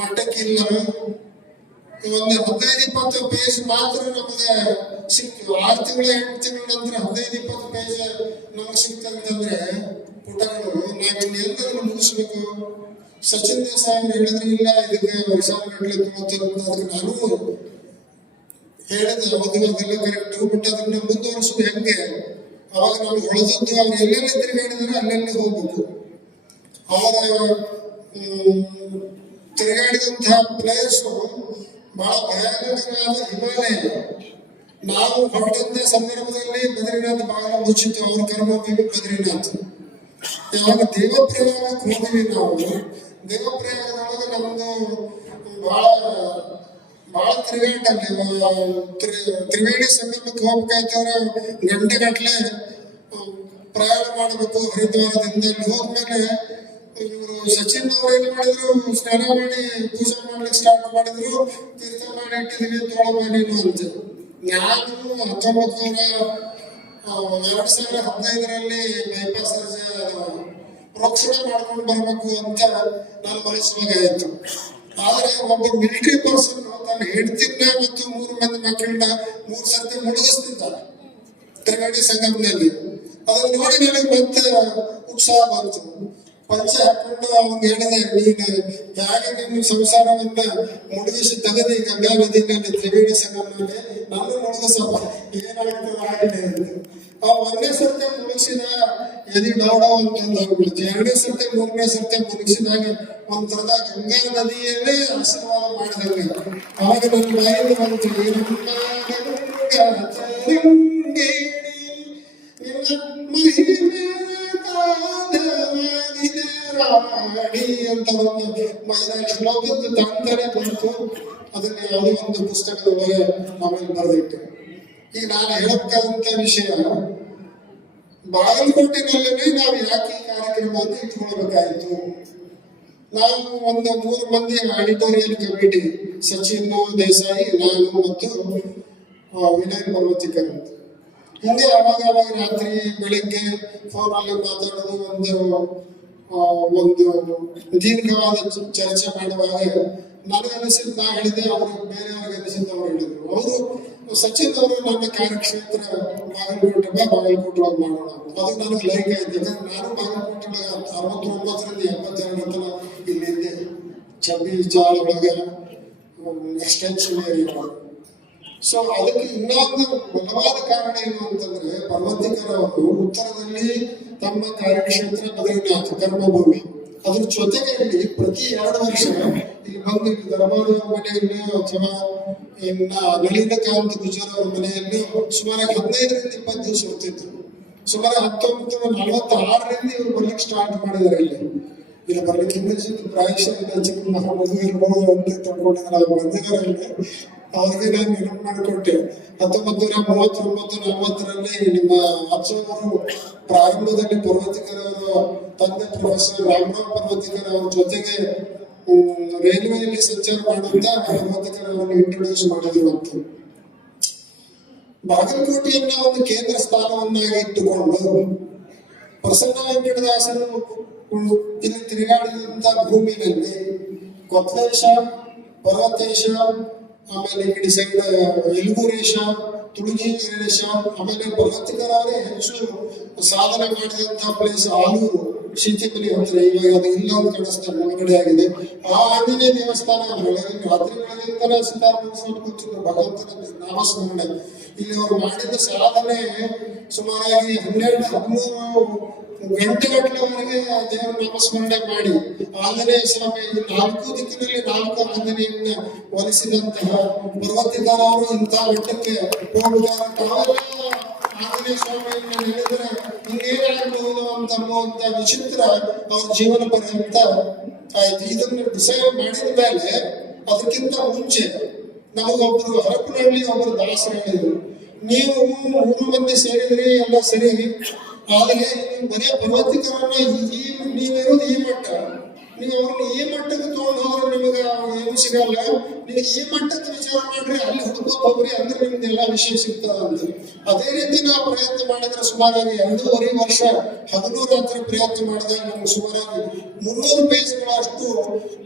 ಮಟ್ಟಕ್ಕಿಲ್ಲ. ಒಂದು 15-20 ಪೇಜ್ ಮಾತ್ರ ನಮಗೆ ಸಿಕ್ತು. 6 ತಿಂಗಳು 8 ತಿಂಗಳ ನಂತರ 15-20 ಪೇಜ್ ನಮಗೆ ಸಿಕ್ತಂತಂದ್ರೆ ಪುಟಗಳು ನಾವಿನ್ನೆಲ್ಲರೂ ಮುಗಿಸ್ಬೇಕು. ಸಚಿನ್ ದೇಸಾಯಿ ಅವರು ಹೇಳಿದ್ರೆ ಇಲ್ಲ ಇದಕ್ಕೆ ವರ್ಷಗಟ್ಟಲೆ ತಗೋತಾರೆ. ನಾನು ಹೇಳಿದೆ ಹೌದು ಅದೆಲ್ಲ ಕರೆಕ್ಟ್, ಬಟ್ ಅದನ್ನ ಮುಂದುವರಿಸೋದು ಹೆಂಗೆ? ಅವಾಗ ನಾವು ಹೊಳೆದದ್ದು ಅವ್ರು ಎಲ್ಲೆಲ್ಲಿ ತಿರುಗಾಡಿದ್ರೆ ಅಲ್ಲೆಲ್ಲಿ ಹೋಗ್ಬೇಕು. ಅವರ ತಿರುಗಾಡಿದಂತಹ ಪ್ಲೇಸು ಬಹಳ ಭಯಾನಕವಾದ ಹಿಮಾಲಯ. ನಾವು ಹೊರಟಂತ ಸಂದರ್ಭದಲ್ಲಿ ಬದ್ರಿನಾಥ್ ಬಾಗಿಲು ಮುಚ್ಚಿತ್ತು, ಅವ್ರ ಕರ್ಮಭೂಮಿ ಬದ್ರಿನಾಥ್. ಯಾವಾಗ ದೇವಪ್ರಯಾಗಕ್ಕೆ ಹೋದ್ವಿ ನಾವು, ದೇವಪ್ರಯಾಗದೊಳಗೆ ನಮ್ದು ಬಹಳ ತಿರುಗಾಟಲ್ಲಿ ತ್ರಿವೇಣಿ ಸಂಗಮಕ್ಕೆ ಹೋಗ್ಬೇಕಾಯ್ತವ್ರೆ ಗಂಟೆಗಟ್ಟಲೆ ಪ್ರಯಾಣ ಮಾಡಬೇಕು ಹರಿದ್ವಾರದಿಂದ. ಇಲ್ಲಿ ಹೋದ್ಮೇಲೆ ಇವರು ಸಚಿನ್ ಅವರು ಏನ್ ಮಾಡಿದ್ರು, ಸ್ನಾನ ಮಾಡಿ ಪೂಜೆ ಮಾಡ್ಲಿಕ್ಕೆ ಸ್ಟಾರ್ಟ್ ಮಾಡಿದ್ರು, ತೀರ್ಥ ಮಾಡಿ ಇಟ್ಟಿದೀವಿ ತೋಳಮಾನೇನು ಅಂತ. ನಾನು 2015ರಲ್ಲಿ ಬೈಪಾಸ್ ಪ್ರೋಕ್ಷಣೆ ಮಾಡ್ಕೊಂಡು ಬರ್ಬೇಕು ಅಂತ ನನ್ನ ಮನಸ್ಸಿನಾಗ ಆಯ್ತು. ಆದ್ರೆ ಒಬ್ಬ ಮಿಲಿಟರಿ ಪರ್ಸನ್ ತನ್ನ ಹೆಂಡತಿನ ಮತ್ತು 3 ಮಂದಿ ಮಕ್ಕಳನ್ನ 3 ಸರ್ತಿ ಮುಳುಗಿಸ್ತಿದ್ದಾರೆ ತ್ರಿವೇಣಿ ಸಂಗಮದಲ್ಲಿ. ಅದನ್ನ ನೋಡಿ ನನಗೆ ಮತ್ತೆ ಉತ್ಸಾಹ ಬಂತು. ಪಂಚೆ ಹಾಕೊಂಡು ಅವ್ನು ಹೇಳಿದೆ, ನೀನು ಹೇಗೆ ನಿನ್ನ ಸಂಸಾರವನ್ನ ಮುಳುಗಿಸಿ ತೆಗೆದು ಈ ಗಂಗಾ ನದಿನಲ್ಲಿ ತ್ರಿವೇಣಿ ಸಂಗಮದಲ್ಲಿ ನಾನು ಮುಳುಗಿಸಪ್ಪ, ಏನಾಗ್ತದೆ ಆಗಿದೆ ಅಂತ. ಒಂದನೇ ಸರ್ತಿ ಮುಳುಗಿಸಿದ ಎದಿ ಡೌಡ ಅಂತ ಹೋಗ್ಬಿಡ್ತು. 2ನೇ ಸರ್ತಿ 3ನೇ ಸರ್ತಿ ಮುಳುಗಿಸಿದಾಗ ಒಂಥರದ ಗಂಗಾ ನದಿಯಲ್ಲೇ ಆಶೀರ್ವಾದ ಮಾಡಿದಂಗೆ. ಅವಾಗ ನನ್ನ ಬಾಯಲ್ಲಿ ಬಂತು, ಅಂತ ಒಂದು ಶ್ಲೋಕದ ತಾಂತರೇ ಬಂತು. ಅದನ್ನ ಯಾವುದೋ ಒಂದು ಪುಸ್ತಕದೊಳಗೆ ಆಮೇಲೆ ಬರೆದಿಟ್ಟು. ಈಗ ನಾನು ಹೇಳಬೇಕಾದಂತ ವಿಷಯ, ಬಾಗಲಕೋಟೆನಲ್ಲೇ ನಾವು ಯಾಕೆ ಈ ಕಾರ್ಯಕ್ರಮವನ್ನು ಇಟ್ಕೊಳ್ಬೇಕಾಯ್ತು? ನಾವು ಒಂದು 3 ಮಂದಿ ಆಡಿಟೋರಿಯಲ್ ಕಮಿಟಿ, ಸಚಿನ್ ದೇಸಾಯಿ, ನಾನು ಮತ್ತು ವಿನಯ್ ಪರ್ವತಿಕರ್ ಅಂತ. ಹಿಂದೆ ಅವಾಗ ರಾತ್ರಿ ಬೆಳಿಗ್ಗೆ ಫೋನಲ್ಲಿ ಮಾತಾಡೋದು, ಒಂದು ದೀರ್ಘವಾದ ಚರ್ಚೆ ಮಾಡುವಾಗ ನನಗೆ ಅನಿಸಿದ್ದು ನಾ ಹೇಳಿದೆ, ಅವರು ಬೇರೆಯವ್ರಿಗೆ ಅನಿಸಿದ್ದು ಅವ್ರು ಹೇಳಿದ್ರು. ಅವರು ಸಚಿನ್ ಅವರು ನನ್ನ ಕಾರ್ಯಕ್ಷೇತ್ರ ಬಾಗಲಕೋಟೆ ಮಾಡೋಣ, ಅದು ನನಗೆ ಲೈಕ್ ಆಯ್ತು. ಯಾಕಂದ್ರೆ ನಾನು ಬಾಗಲಕೋಟೆ 69ರಿಂದ 72 ತನ ಇಲ್ಲಿದ್ದೆ, ಚಬ್ಬಿ ಚಾಳ ಒಳಗೆ ಎಕ್ಸ್ಟೆನ್ಷನ್ ಏರಿಯಾ. ಸೊ ಅದಕ್ಕೆ ಇನ್ನೊಂದು ಬಲವಾದ ಕಾರಣ ಏನು ಅಂತಂದ್ರೆ, ಪರ್ವತಿಕರ್ ಅವರು ಉತ್ತರದಲ್ಲಿ ತಮ್ಮ ಕಾರ್ಯಕ್ಷೇತ್ರ ಬದ್ರಿನಾಥ್ ಕರ್ಮಭೂಮಿ, ಅದ್ರ ಜೊತೆಗೆ ಇಲ್ಲಿ ಪ್ರತಿ 2 ವರ್ಷ ಇಲ್ಲಿ ಬಂದು ಧರ್ಮಾದ ಮನೆಯಲ್ಲಿ ಅಥವಾ ಇನ್ನ ನಳಿನಕಾಂತ್ ಗುಜರ್ ಅವರ ಮನೆಯಲ್ಲಿ ಸುಮಾರು 15ರಿಂದ 20 ದಿವಸ ಇರ್ತಿತ್ತು. ಸುಮಾರು 1946ರಿಂದ ಇವರು ಬರ್ಲಿಕ್ಕೆ ಸ್ಟಾರ್ಟ್ ಮಾಡಿದ್ದಾರೆ. ಇಲ್ಲಿ ಬರ್ಲಿಕ್ಕೆ ಪ್ರಾಯಶಃ ಚಿಕ್ಕ ಮಗು ಇರ್ಬೋದು ಅಂತ ತಗೊಂಡಿದ್ದಾರೆ. ಬಂದಿದ್ದಾರೆ, ಅವ್ರಿಗೆ ನಾನು ನೆನಪು ಮಾಡಿಕೊಟ್ಟೆ. 1939-40ರಲ್ಲಿ ನಿಮ್ಮ ಅಜ್ಜವರು ಪ್ರಾರಂಭದಲ್ಲಿ ಪರ್ವತಿಕರ್ ಅವರ ತಂದೆ ಪ್ರೊಫೆಸರ್ ರಾಮರಾವ್ ಪರ್ವತಿಕರ್ ಅವ್ರ ಜೊತೆಗೆ ರೈಲ್ವೆಯಲ್ಲಿ ಸಂಚಾರ ಮಾಡುತ್ತಾ ಪರ್ವತಿಕರ್ ಅವರನ್ನು ಇಂಟ್ರೊಡ್ಯೂಸ್ ಮಾಡಿದ್ರು ಅಂತ. ಬಾಗಲಕೋಟೆಯನ್ನ ಒಂದು ಕೇಂದ್ರ ಸ್ಥಾನವನ್ನಾಗಿ ಇಟ್ಟುಕೊಂಡು ಪ್ರಸನ್ನ ವೆಂಕಟದಾಸರು ಇಲ್ಲಿ ತಿರುಗಾಡಿದಂತ ಭೂಮಿನಲ್ಲಿ ಕೊತ್ಲೇಶ, ಪರ್ವತೇಶ, ಆಮೇಲೆ ಈ ಕಡೆ ಸೈಡ್ ಯಲಬೂರೇಶ, ತುಳುಗಿ ವೀರೇಶ, ಆಮೇಲೆ ಪರ್ವತಿಕರ್ ಅವರೇ ಹೆಚ್ಚು ಸಾಧನೆ ಮಾಡಿದಂತಹ ಪ್ಲೇಸ್ ಆಲೂರು ಶೀತಿಮಲಿ ಹತ್ರ. ಇವಾಗ ಅದು ಇಲ್ಲ ಅಂತ ಕಾಣಿಸ್ತಾರೆ, ಮುಳುಗಡೆ ಆಗಿದೆ. ಆ ಆಂಜನೇಯ ದೇವಸ್ಥಾನ ರಾತ್ರಿ ಬೆಳಗಿಂದಲೇ ಸಿತಾರ ಮುಗಿಸ್ಕೊಂಡು ಕೂತಿದ್ರು, ಭಗವಂತನ ನಾಮಸ್ಮರಣೆ. ಇಲ್ಲಿ ಅವರು ಮಾಡಿದ ಸಾಧನೆ ಸುಮಾರಾಗಿ 12-13 ಗಂಟೆಗಟ್ಟಲೆವರೆಗೆ ದೇವರ ನಾಮಸ್ಮರಣೆ ಮಾಡಿ ಆಂಜನೇಯ ಸ್ವಾಮಿ 4 ದಿಕ್ಕಿನಲ್ಲಿ 4 ಆಂಜನೇಯನ್ನ ಒಲಿಸಿದಂತಹ ಪರ್ವತಿಕರ್ ಅವರು ಇಂತಹ ಮಟ್ಟಕ್ಕೆ ಹೋಗುತ್ತಾರೆ. ತಾವೆಲ್ಲ ಆಂಜನೇಯ ಸ್ವಾಮಿಯನ್ನ ಹೇಳಿದ್ರೆ ಇನ್ನೇನಾಗಬಹುದು ಅಂತ ವಿಚಿತ್ರ ಅವ್ರ ಜೀವನ ಪರ್ಯಂತ ಆಯ್ತು. ಇದನ್ನು ಡಿಸೈಡ್ ಮಾಡಿದ ಮೇಲೆ ಅದಕ್ಕಿಂತ ಮುಂಚೆ ನಮಗೊಬ್ಬರು ಹರಪನಹಳ್ಳಿ ಒಬ್ಬರು ದಾಸರು ಹೇಳಿದ್ರು, ನೀವು 3 ಮಂದಿ ಸೇರಿದ್ರಿ ಎಲ್ಲ ಸರಿ, ಆದರೆ ಬರೀ ಪರ್ವತಿಕರನ್ನ ನೀವಿರೋದು ಈ ಮಟ್ಟ, ನೀವು ಅವ್ರನ್ನ ಈ ಮಟ್ಟಕ್ಕೆ ತಗೊಂಡು ಹೋದ್ರೆ ನಿಮಗೆ ಏನು ಸಿಗಲ್ಲ. ನೀವು ಈ ಮಟ್ಟಕ್ಕೆ ವಿಚಾರ ಮಾಡ್ರಿ, ಅಲ್ಲಿ ಹುಡುಕೋದು ಹೋಗ್ರಿ, ಅಂದ್ರೆ ನಿಮ್ಗೆ ಎಲ್ಲ ವಿಷಯ ಸಿಗ್ತದ ಅಂತ. ಅದೇ ರೀತಿ ನಾವು ಪ್ರಯತ್ನ ಮಾಡಿದ್ರೆ ಸುಮಾರಾಗಿ 2.5 ವರ್ಷ 14 ರಾತ್ರಿ ಪ್ರಯತ್ನ ಮಾಡಿದಾಗ ನಮ್ಗೆ ಸುಮಾರಾಗಿ 300 ಪೇಜ್ಗಳಷ್ಟು